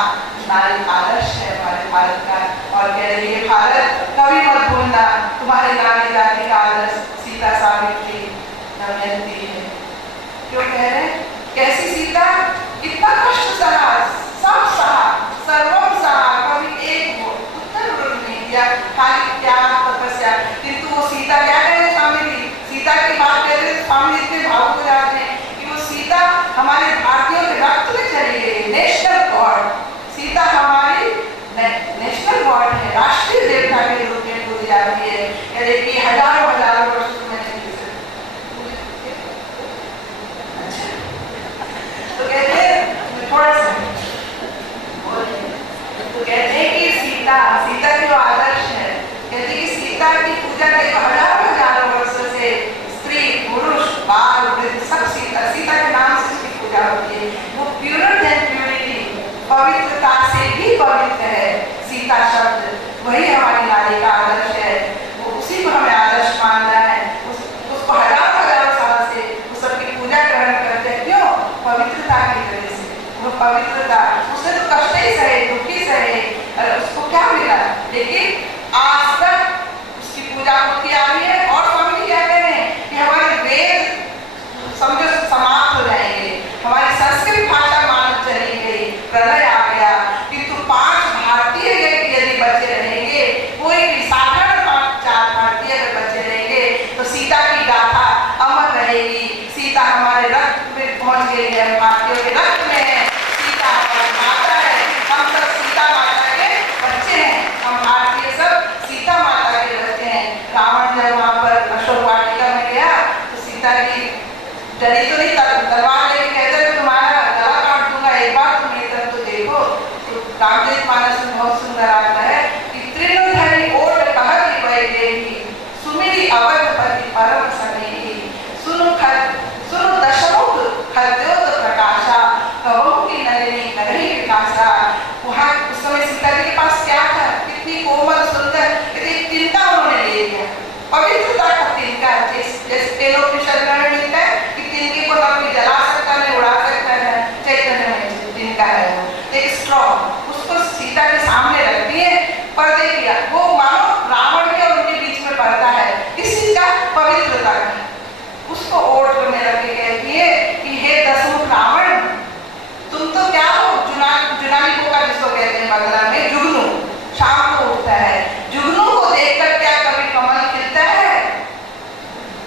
नारी आदर्श है हमारे भारत का। और कह रही है भारत कभी मत भूलना तुम्हारे नारी जाति का आदर्श सीता, सावित्री, दमयंती है। क्यों कह रहे हैं? कैसी सीता? इतना कष्ट सहा, सब सहा, सर्वम सहा, कभी एक उत्तर नहीं दिया, खाली त्याग तपस्या। किंतु वो सीता क्या कह रहे स्वामी जी? सीता की बात कह रहे स्वामी जी, इतने भावुक हो जाते हैं कि वो सीता हमारे भारतीयों के रक्त में चली गई। नेशनल गॉड सीता हमारी नेशनल गॉड है, राष्ट्रीय देवता के रूप में पूजी जाती है। यानी कि हजारों हजारों वर्ष में तो कहते हैं थोड़ा सा तो कहते हैं कि सीता की जो आदर्श है, कहते हैं कि सीता की पूजा कई हजारों हजारों वर्षों से स्त्री, पुरुष, बाल, वृद्ध सब सीता के नाम से उसकी पूजा होती है। वो प्योर देन प्योरिटी, पवित्रता से भी पवित्र है सीता शब्द। वही हमारी नारी का आदर्श है, वो उसी को हमें आदर्श मानना है। उसको हजारों हजारों साल से उस सबकी पूजा ग्रहण करते हैं। क्यों? पवित्रता की वजह से। वो पवित्रता, उसने तो कष्ट ही सहे, दुखी सहे, उसको क्या मिला? लेकिन आज तक उसकी पूजा होती आ रही है। और स्वामी जी क्या कह रहे हैं कि हमारे वेद समझो समाप्त हो जाएंगे, हमारी संस्कृत भाषा मान चली गई, प्रलय आ गया, किंतु 5 भारतीय यदि बचे रहेंगे, कोई भी साधारण 4 भारतीय अगर बचे रहेंगे तो सीता की गाथा अमर रहेगी। सीता हमारे रक्त में पहुंच गई है, भारतीयों के रक्त में है। सीता हमारी माता है, हम सब सीता माता के बच्चे हैं, हम भारतीय सब सीता माता के बच्चे हैं। रावण जब वहाँ पर अशोक वाटिका में गया तो सीता की डरी तो नहीं, तलवार लेके कहते थे तुम्हारा गला काट दूंगा, एक बार तुम ये तरफ तो देखो। तो रामचरितमानस में बहुत सुंदर आता है कि त्रिनोधरी ओट कहति वैदेही, सुमिरि अवधपति परम सनेही, सुनु दशमुख खद्योत प्रकाशा, कहो की नलिनी करही विकासा। वहाँ उस समय सीता जी के पास क्या था? कितनी कोमल सुंदर, कितनी तिनका उन्होंने ले लिया, पवित्रता का तिनका। जैसे तेलोपिशद में मिलता है कि तिनके को ना कोई जला सकता है, उड़ा सकता है, चैतन्य में तिनका है वो, एक स्ट्रॉ, उसको सीता के सामने रख दिए, पर्दे किया। वो मानो रावण के और उनके बीच में पर्दा है, किसी का पवित्रता का। उसको ओट में रख के कहती है कि हे दशमुख रावण, तुम तो क्या हो? जुनानी पोका जिसको कहते हैं बंगला में, जुगनू, शाम को उठता है। जुगनू को देखकर क्या कभी कमल खिलता है?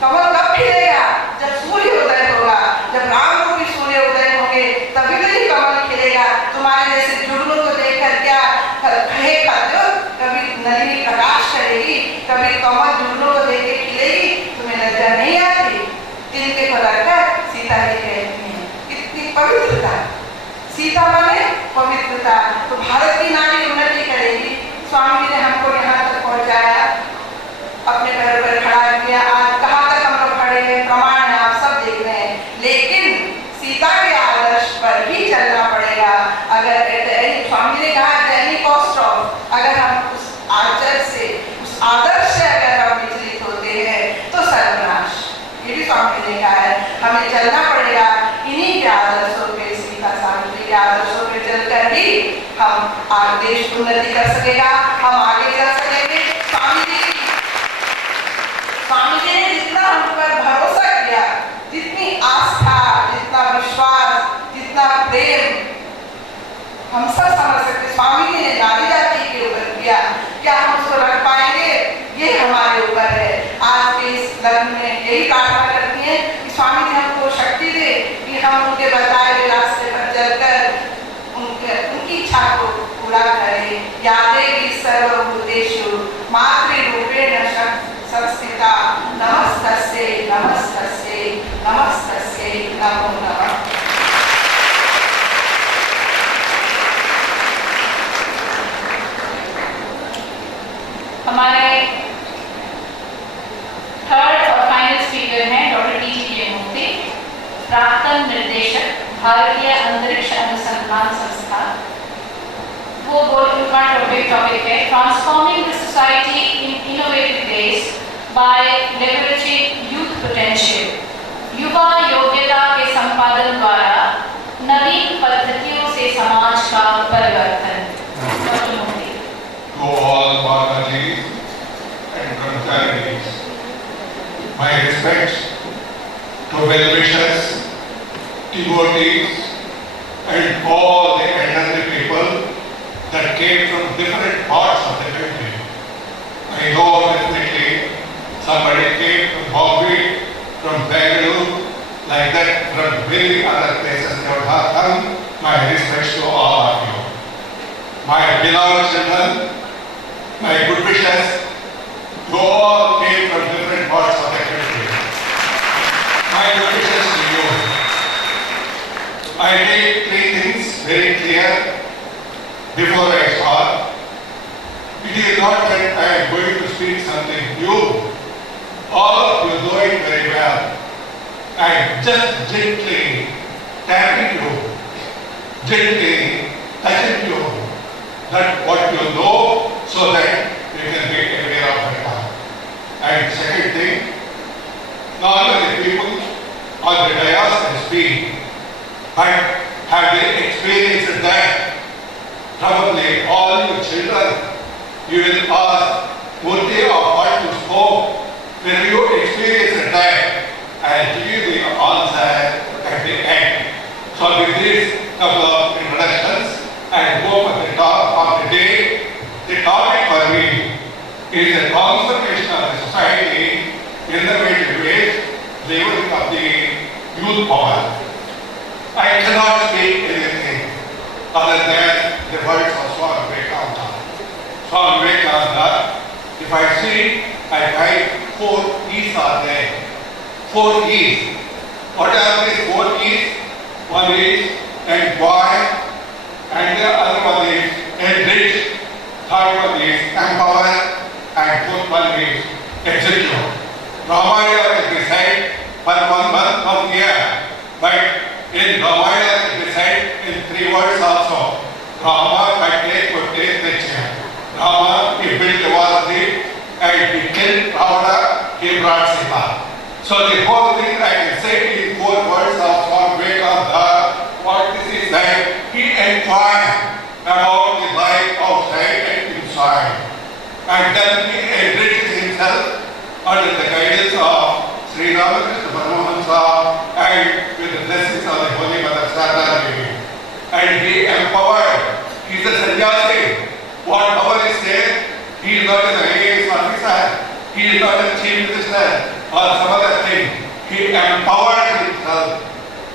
कमल कब खिलेगा? जब सूर्योदय होगा, जब राम रूपी सूर्योदय होंगे तभी तो ये कमल खिलेगा। तुम्हारे जैसे जुगनू को देखकर क्या कहे खाते, कभी नलिनी प्रकाश करेगी, कभी कमल जुगनू को देख के खिलेगी? तुम्हें नजर नहीं आती? तिनके को रखकर सीता जी कहती हैं कितनी पवित्रता, सीता माने पवित्रता। तो भारत की नारी उन्नति करेगी। स्वामी जी ने हमको यहाँ तक पहुँचाया, अपने पैर पर खड़ा किया। आज कहाँ तक हम लोग खड़े हैं, प्रमाण है, आप सब देख रहे हैं। लेकिन सीता के आदर्श पर ही चलना पड़ेगा। अगर स्वामी जी ने कहा एनी कॉस्ट ऑफ, अगर हम उस आदर्श से अगर हम विचलित होते हैं तो सर्वनाश। ये भी स्वामी जी ने कहा है, हमें चलना पड़ेगा इन्हीं के आदर्शों पे, सीता सावित्री के आदर्शों पे चलकर ही हम आगे सकेगा, हम आगे चल सकेंगे। स्वामी जी ने जितना हम पर भरोसा किया, जितनी आस्था, जितना विश्वास, जितना प्रेम हम सब समझ सकते, स्वामी जी ने नारी जाति के ऊपर किया, क्या हम उसको रख पाएंगे? ये हमारे ऊपर है। आज के इस लग्न में यही प्रार्थना करती है कि स्वामी जी हमको शक्ति दे कि हम उनके बताए हुए रास्ते पर चलकर उनकी इच्छा को पूरा करें। यादेवी सर्वभूतेषु मातृरूपेण संस्थिता नमस्तस्यै नमस्तस्यै नमस्तस्यै नमो नमः। हमारे थर्ड और फाइनल स्पीकर हैं डॉक्टर टी.जी. केमूर्ति, प्राक्तन निर्देशक भारतीय अंतरिक्ष अनुसंधान संस्थान। वो उनका टॉपिक है transforming the society in innovative veg bye leveraging youth potential. युवा योग्यता के संपादन द्वारा नवीन पद्धतियों से समाज का परिवर्तन। Doctor Murthy. To all Mataji's and Brahmacharis, my respects to well-wishers, devotees, and all the elderly people that came from different parts of the country. I know definitely somebody came from Bombay, from Bangalore, like that, from very other places they would have come. My respects to all of you. My beloved children, my good wishes, you all came from different parts of the country. My good wishes to you. I made three things very clear before I start. It is not that I am going to speak something new. All of you know it very well. I am just gently tapping you, gently touching you, that what you know, so that you can be aware of it. And second thing, normally people on the dais can speak, but have they experienced that? Probably all your children, you will ask, Murti, of what you spoke, when you experience that, I'll give you the answer at the end. So with this couple of introductions, and go for the top of the day. The topic for me is the transformation of the society in the ways, leveling of the youth power. I cannot speak anything other than the words of Swami Vivekananda. Swami Vivekananda, if I see, I find 4 E's are there. 4 E's. What are these 4 E's? One is enjoy, and the other one is enrich, third one is empower, and fourth one is execute. Ramayana is decided for 1 month, 1 year, but in Ramayana is decided in 3 words also. Rama, Kate, Kote, Nichya. Rama, he built the Varathi, and he killed Ravana, he brought Sita. So the whole thing I can say in 4 words of Swami Vivekananda. What this is that he inquired about the life outside and inside, and then he enriched himself under the guidance of Sri Ramakrishna Paramahamsa and with the blessings of the Holy Mother Sarada Devi. And he empowered. He is a sannyasi. Whatever he said, he is not an IAS officer, he is not a chief minister or some other thing. He empowered himself,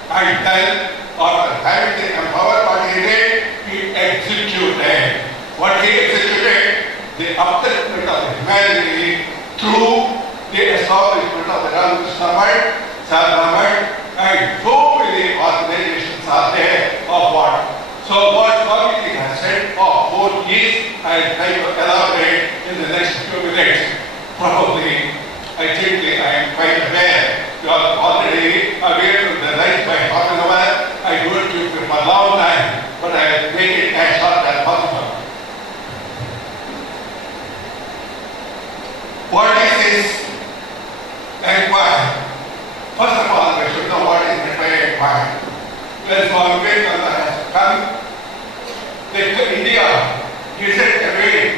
and then after having the empowered, what he did, he executed. What he executed, the upliftment of the humanity through the establishment of the Ramakrishna Math, Sarada Math, and so many organizations are there of what. So what Swami has said of 4 E's, I will try to elaborate in the next few minutes. Probably, I think I am quite aware. You are already aware of the right by talking about. I do it to you for a long time, but I will make it as short as possible. What is this inquiry? First of all, we should know what is meant by inquiry. When Swami Vivekananda has come to India, he set away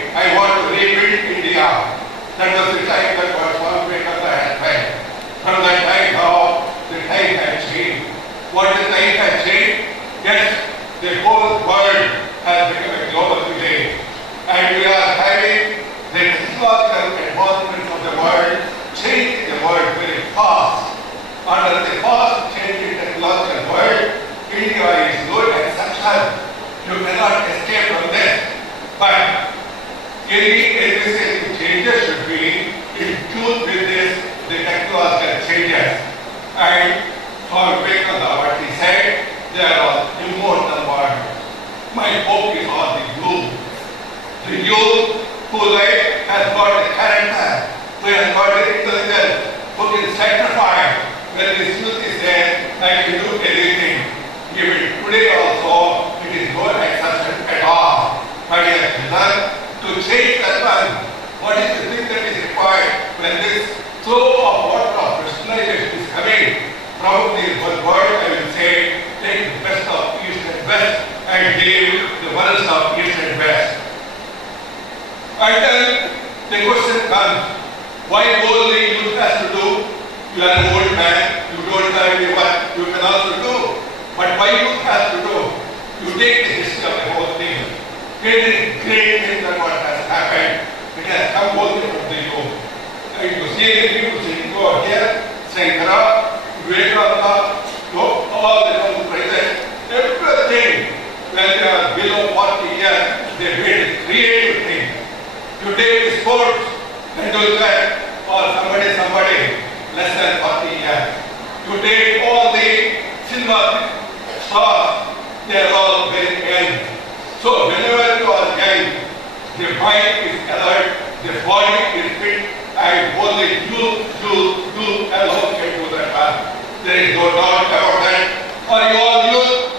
any necessary changes should be in tune with this, the technological changes. And Swami Vivekananda, what he said, they are all immortal words. My hope is on the youth. The youth who has got a character, who has got an intelligence, who can sacrifice. When this youth is there, I can do anything. Even today also, it is no exception at all. My dear children, to change that one, what is the thing that is required when this flow of water of personalization is coming? Probably one word I will say, take the best of East and West and give the worst of East and West. And then the question comes, why only youth has to do? You are an old man, you don't have any work, you can also do. But why youth has to do? You take the history of the whole thing. Great thing that what has happened. It has come only from the youth. And you see the people saying, go here, Sankara, Vivekananda, all the ones present, everything. When they are below 40 years, they build creative things. You take the sports and do that, or somebody, less than 40 years. You take all the cinema stars, they are all very young. So whenever you are young, the mind is alert, the body is fit, and only you alone can do that one. There is no doubt about that. Are you all youth?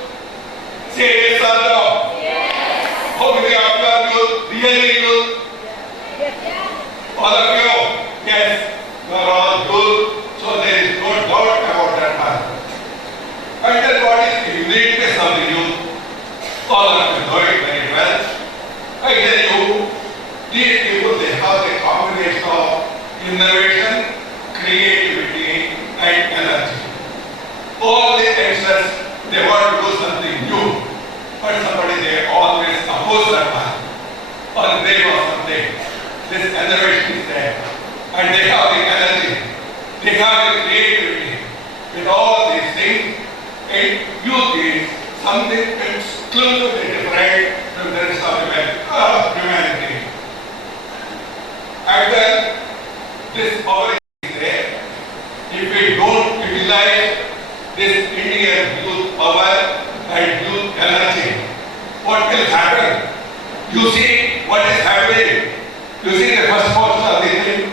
Say yes or no? Yes. How many of you are youth? Really youth? All of you? Yes. You are all youth. So there is no doubt about that one. And then what is the uniqueness of the youth? All of you know it very well. I tell you, these people, they have a combination of innovation, creativity, and energy. All the youngsters, they want to do something new, but somebody, they always oppose that one, or they want something. This innovation is there, and they have the energy, they have the creativity. With all these things, and youth is something exclusively different from the rest of humanity. And then this power is there. If we don't utilize this Indian youth power and youth energy, what will happen? You see what is happening. You see the first portion of the thing.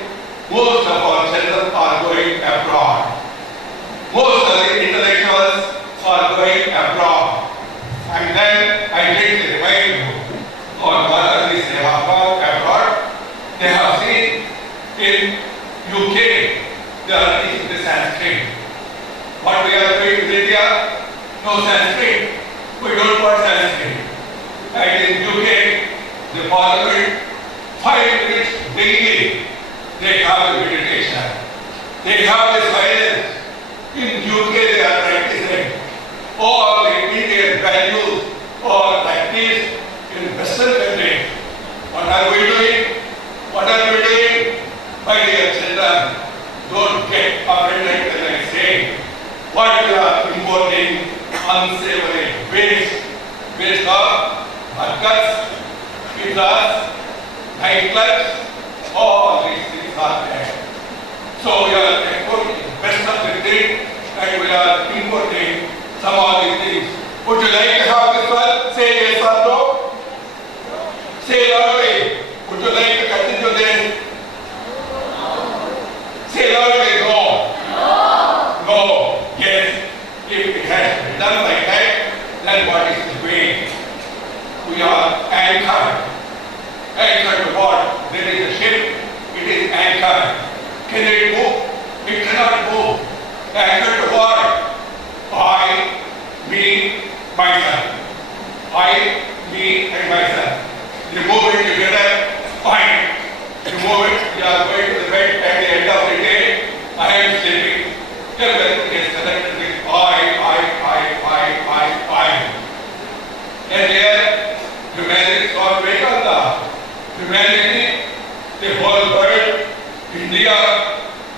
Most of our children are going abroad. Most of the intellectuals are going abroad. And then I take the remind you on what are these they have gone abroad. They have seen in UK, they are teaching the Sanskrit. What we are doing in India, no Sanskrit. We don't want Sanskrit. And in UK, the Parliament, 5 minutes daily, they have the meditation. They have the silence. In UK, they are practicing all the Indian values or practice in Western countries. What are we doing? What are we doing? My dear children, don't get offended when I say what we are importing unsavory waste of burgers, pizzas, nightclubs, all these things are there. So we are exporting best of the thing and we are importing some of these things. Would you like to have this one? Say yes or no? Say loudly. Would you like to continue this? Say loudly, no. No. Yes. If it has been done like that, then what is the way? We are anchored. Anchored to what? There is a ship, it is anchored. Can it move? It cannot move. Anchored to what? I, me, myself. I, me, and myself. The moment you get up, fine. The moment you are going to the bed at the end of the day, I am sleeping. Everything is connected with I. And here, humanity is all Vivekananda. Humanity, the whole world, India,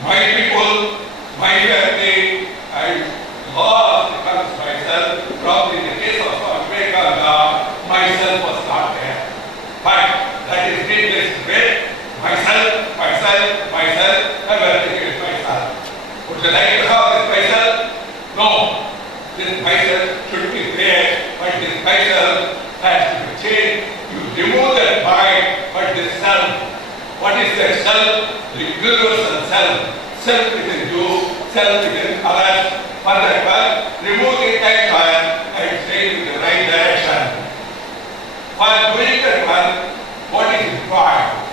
my people, my family, and lost becomes myself. Probably in the case of Swami Vivekananda, myself was not there. But that is needless myself, I will take it myself. Would you like to have this myself? No. This myself should be there, but this myself has to be changed. You remove that mind, but this self, what is that self? The universal self. Self within you, self within others. For that one, remove the entire and change in the right direction. While doing that one, what is required?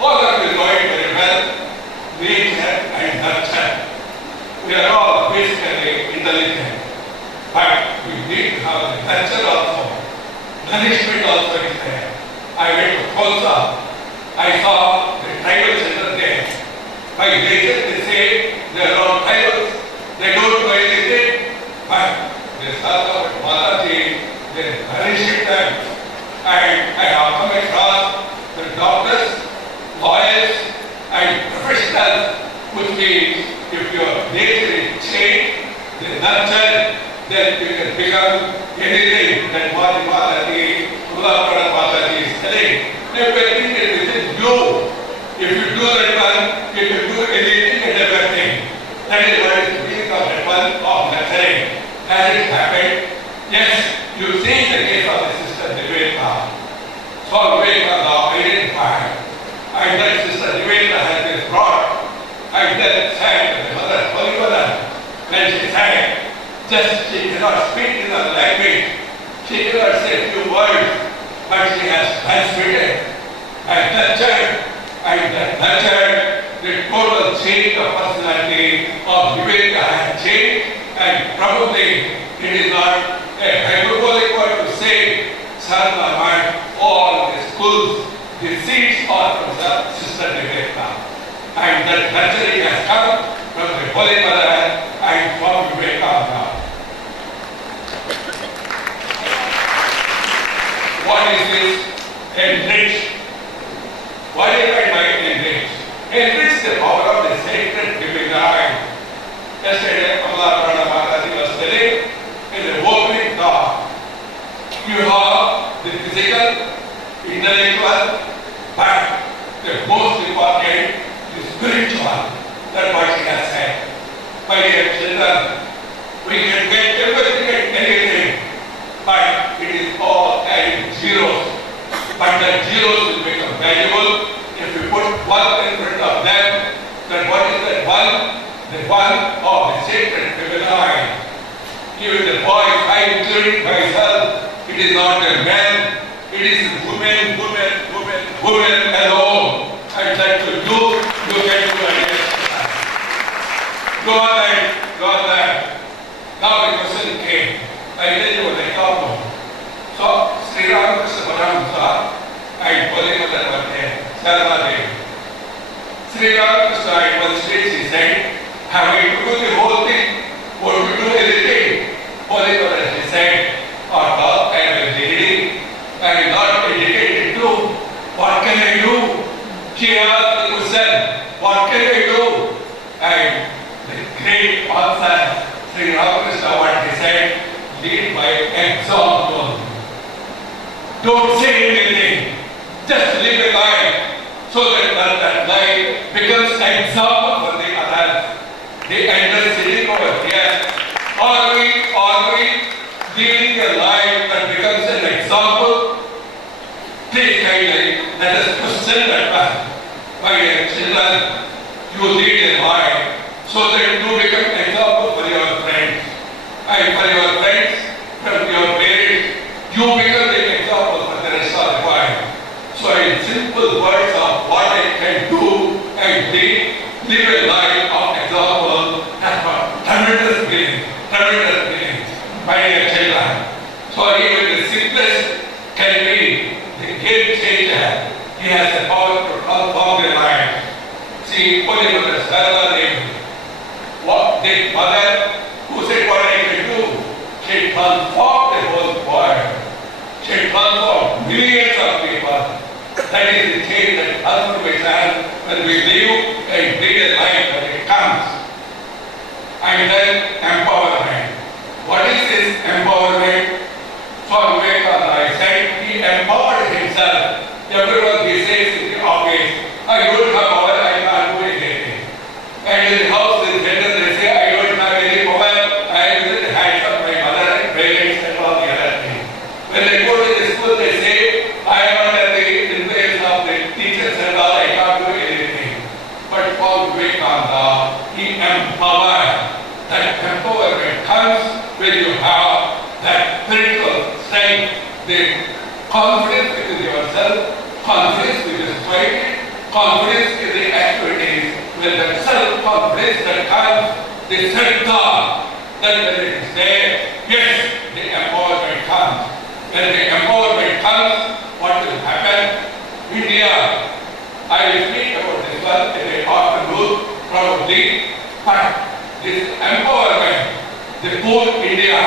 All of you know it very well, nature and nurture. We are all basically intelligent, but we need to have the nurture also. Nourishment also is there. I went to Khalsa. I saw the tribal children there. By nature they say they are all tribals. They don't know anything, but they saw Mataji, they nourish them. And I have come across the doctors, lawyers, and professionals, which means if your nature is changed, the nurture, then you can become anything that Mataji, Ulapara Mataji is telling. Everything is within you. If you do that one, you can do anything and everything. That is what is the meaning of that one of nurturing. Has it happened? Yes, you see the case of the sister Niveta. So Niveta now identified. And that sister Niveta has been brought. And then said to the mother Holy when she said, just she cannot speak in her language. She cannot say a few words, but she has transmitted and nurtured. And that nurtured the total change of personality of Viveka has changed, and probably it is not a hyperbolic word to say, Sarva mind, all the schools, the seeds are from the sister Viveka. And that nurturing has come from the Holy Mother and from Viveka now. What is this? Enrich. What do you mean by enrich? Enrich the power of the sacred divine. Yesterday, Allah Mataji was telling in the opening talk, you have the physical, intellectual, but the most important is spiritual. That's what she has said. My dear children, we can get everything and anything, but it is all adding zeros. But the zeros will become valuable if we put one in front of them. Then what is that one? The one of the sacred feminine. Even the boy, I include myself, it is not a man, it is women alone. I'd like to do, you can do it. Go on that. Now the question came. I tell you what I thought of. So, Sri Ramakrishna Paramahamsa and Holy Mother were there, Sarva Devi. Sri Ramakrishna at one stage he said, have we to do the whole thing? Or to do anything? Holy Mother, she said, I am reading, I am not educated too. What can I do? She asked the question, what can I do? And the great answer, Sri Ramakrishna, what he said, lead by example. Don't say anything. Just live a life so that life becomes an example for the others. The elder sitting over here, are we living a life that becomes an example? Please kindly let us question that one. My dear children, you lead a life so that you become an example for your friends. And for your friends, from your parents, you become the example for the rest of the world. So in simple words of what I can do and live a life of example has got tremendous meaning. My dear children. So even the simplest can be the game changer. He has the power to transform their lives. See, Holy Mother Sarva Devi, what the mother who said what I can do, she transformed the whole world. She transformed millions of people. That is the change that has to be done when we live a bigger life when it comes. And then empowerment. What is this empowerment? So Vivekananda said he empowered himself. Everyone he says Vivekananda, he empowered. That empowerment comes when you have that spiritual strength, the confidence within yourself, confidence with the society, confidence in the activities. When the self-confidence that comes, the self-thought, that when it is there, yes, the empowerment comes. When the empowerment comes, what will happen? India, I will speak about this one in the afternoon, probably, but this empowerment, the whole India,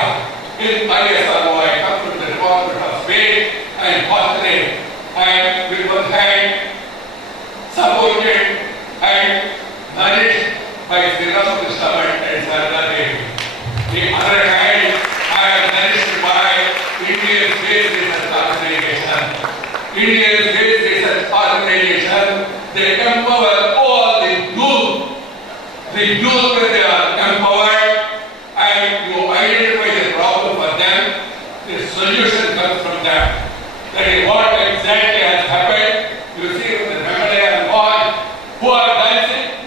in ISRO, I come from the Department of Space, I am fortunate, I am with one hand supported and nourished by Sri Ramakrishna and Sarada Devi. The other hand, I am nourished by Indian Space Research Organization. Indian Space Research Organization, they empower all the youth. The youth, when they are empowered and you identify the problem for them, the solution comes from them. That is what exactly has happened. You see from the Himalayan boys who are dancing,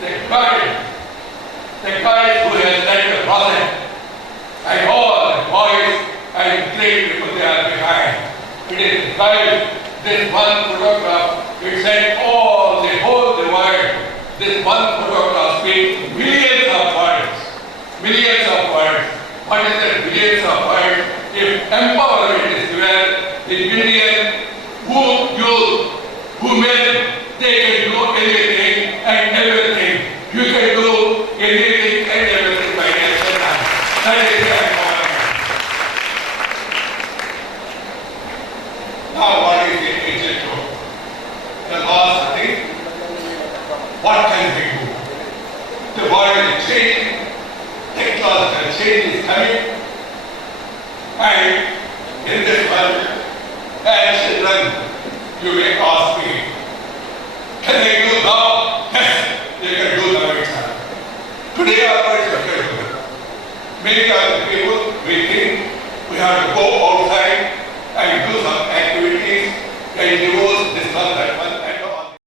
the guys who has led the process, and all the boys and playing people they are behind. It is guys, this one photograph, it said all the whole the world. This one photograph speaks millions of words. Millions of words. What is that millions of words? If empowerment is given, the Indian who men, they can do anything and everything. You can do anything and everything by yourself. That is the empowerment. Now what is the agent of? The last thing. What can we do? The world is changing, technological change is coming, and in this world, as children, you may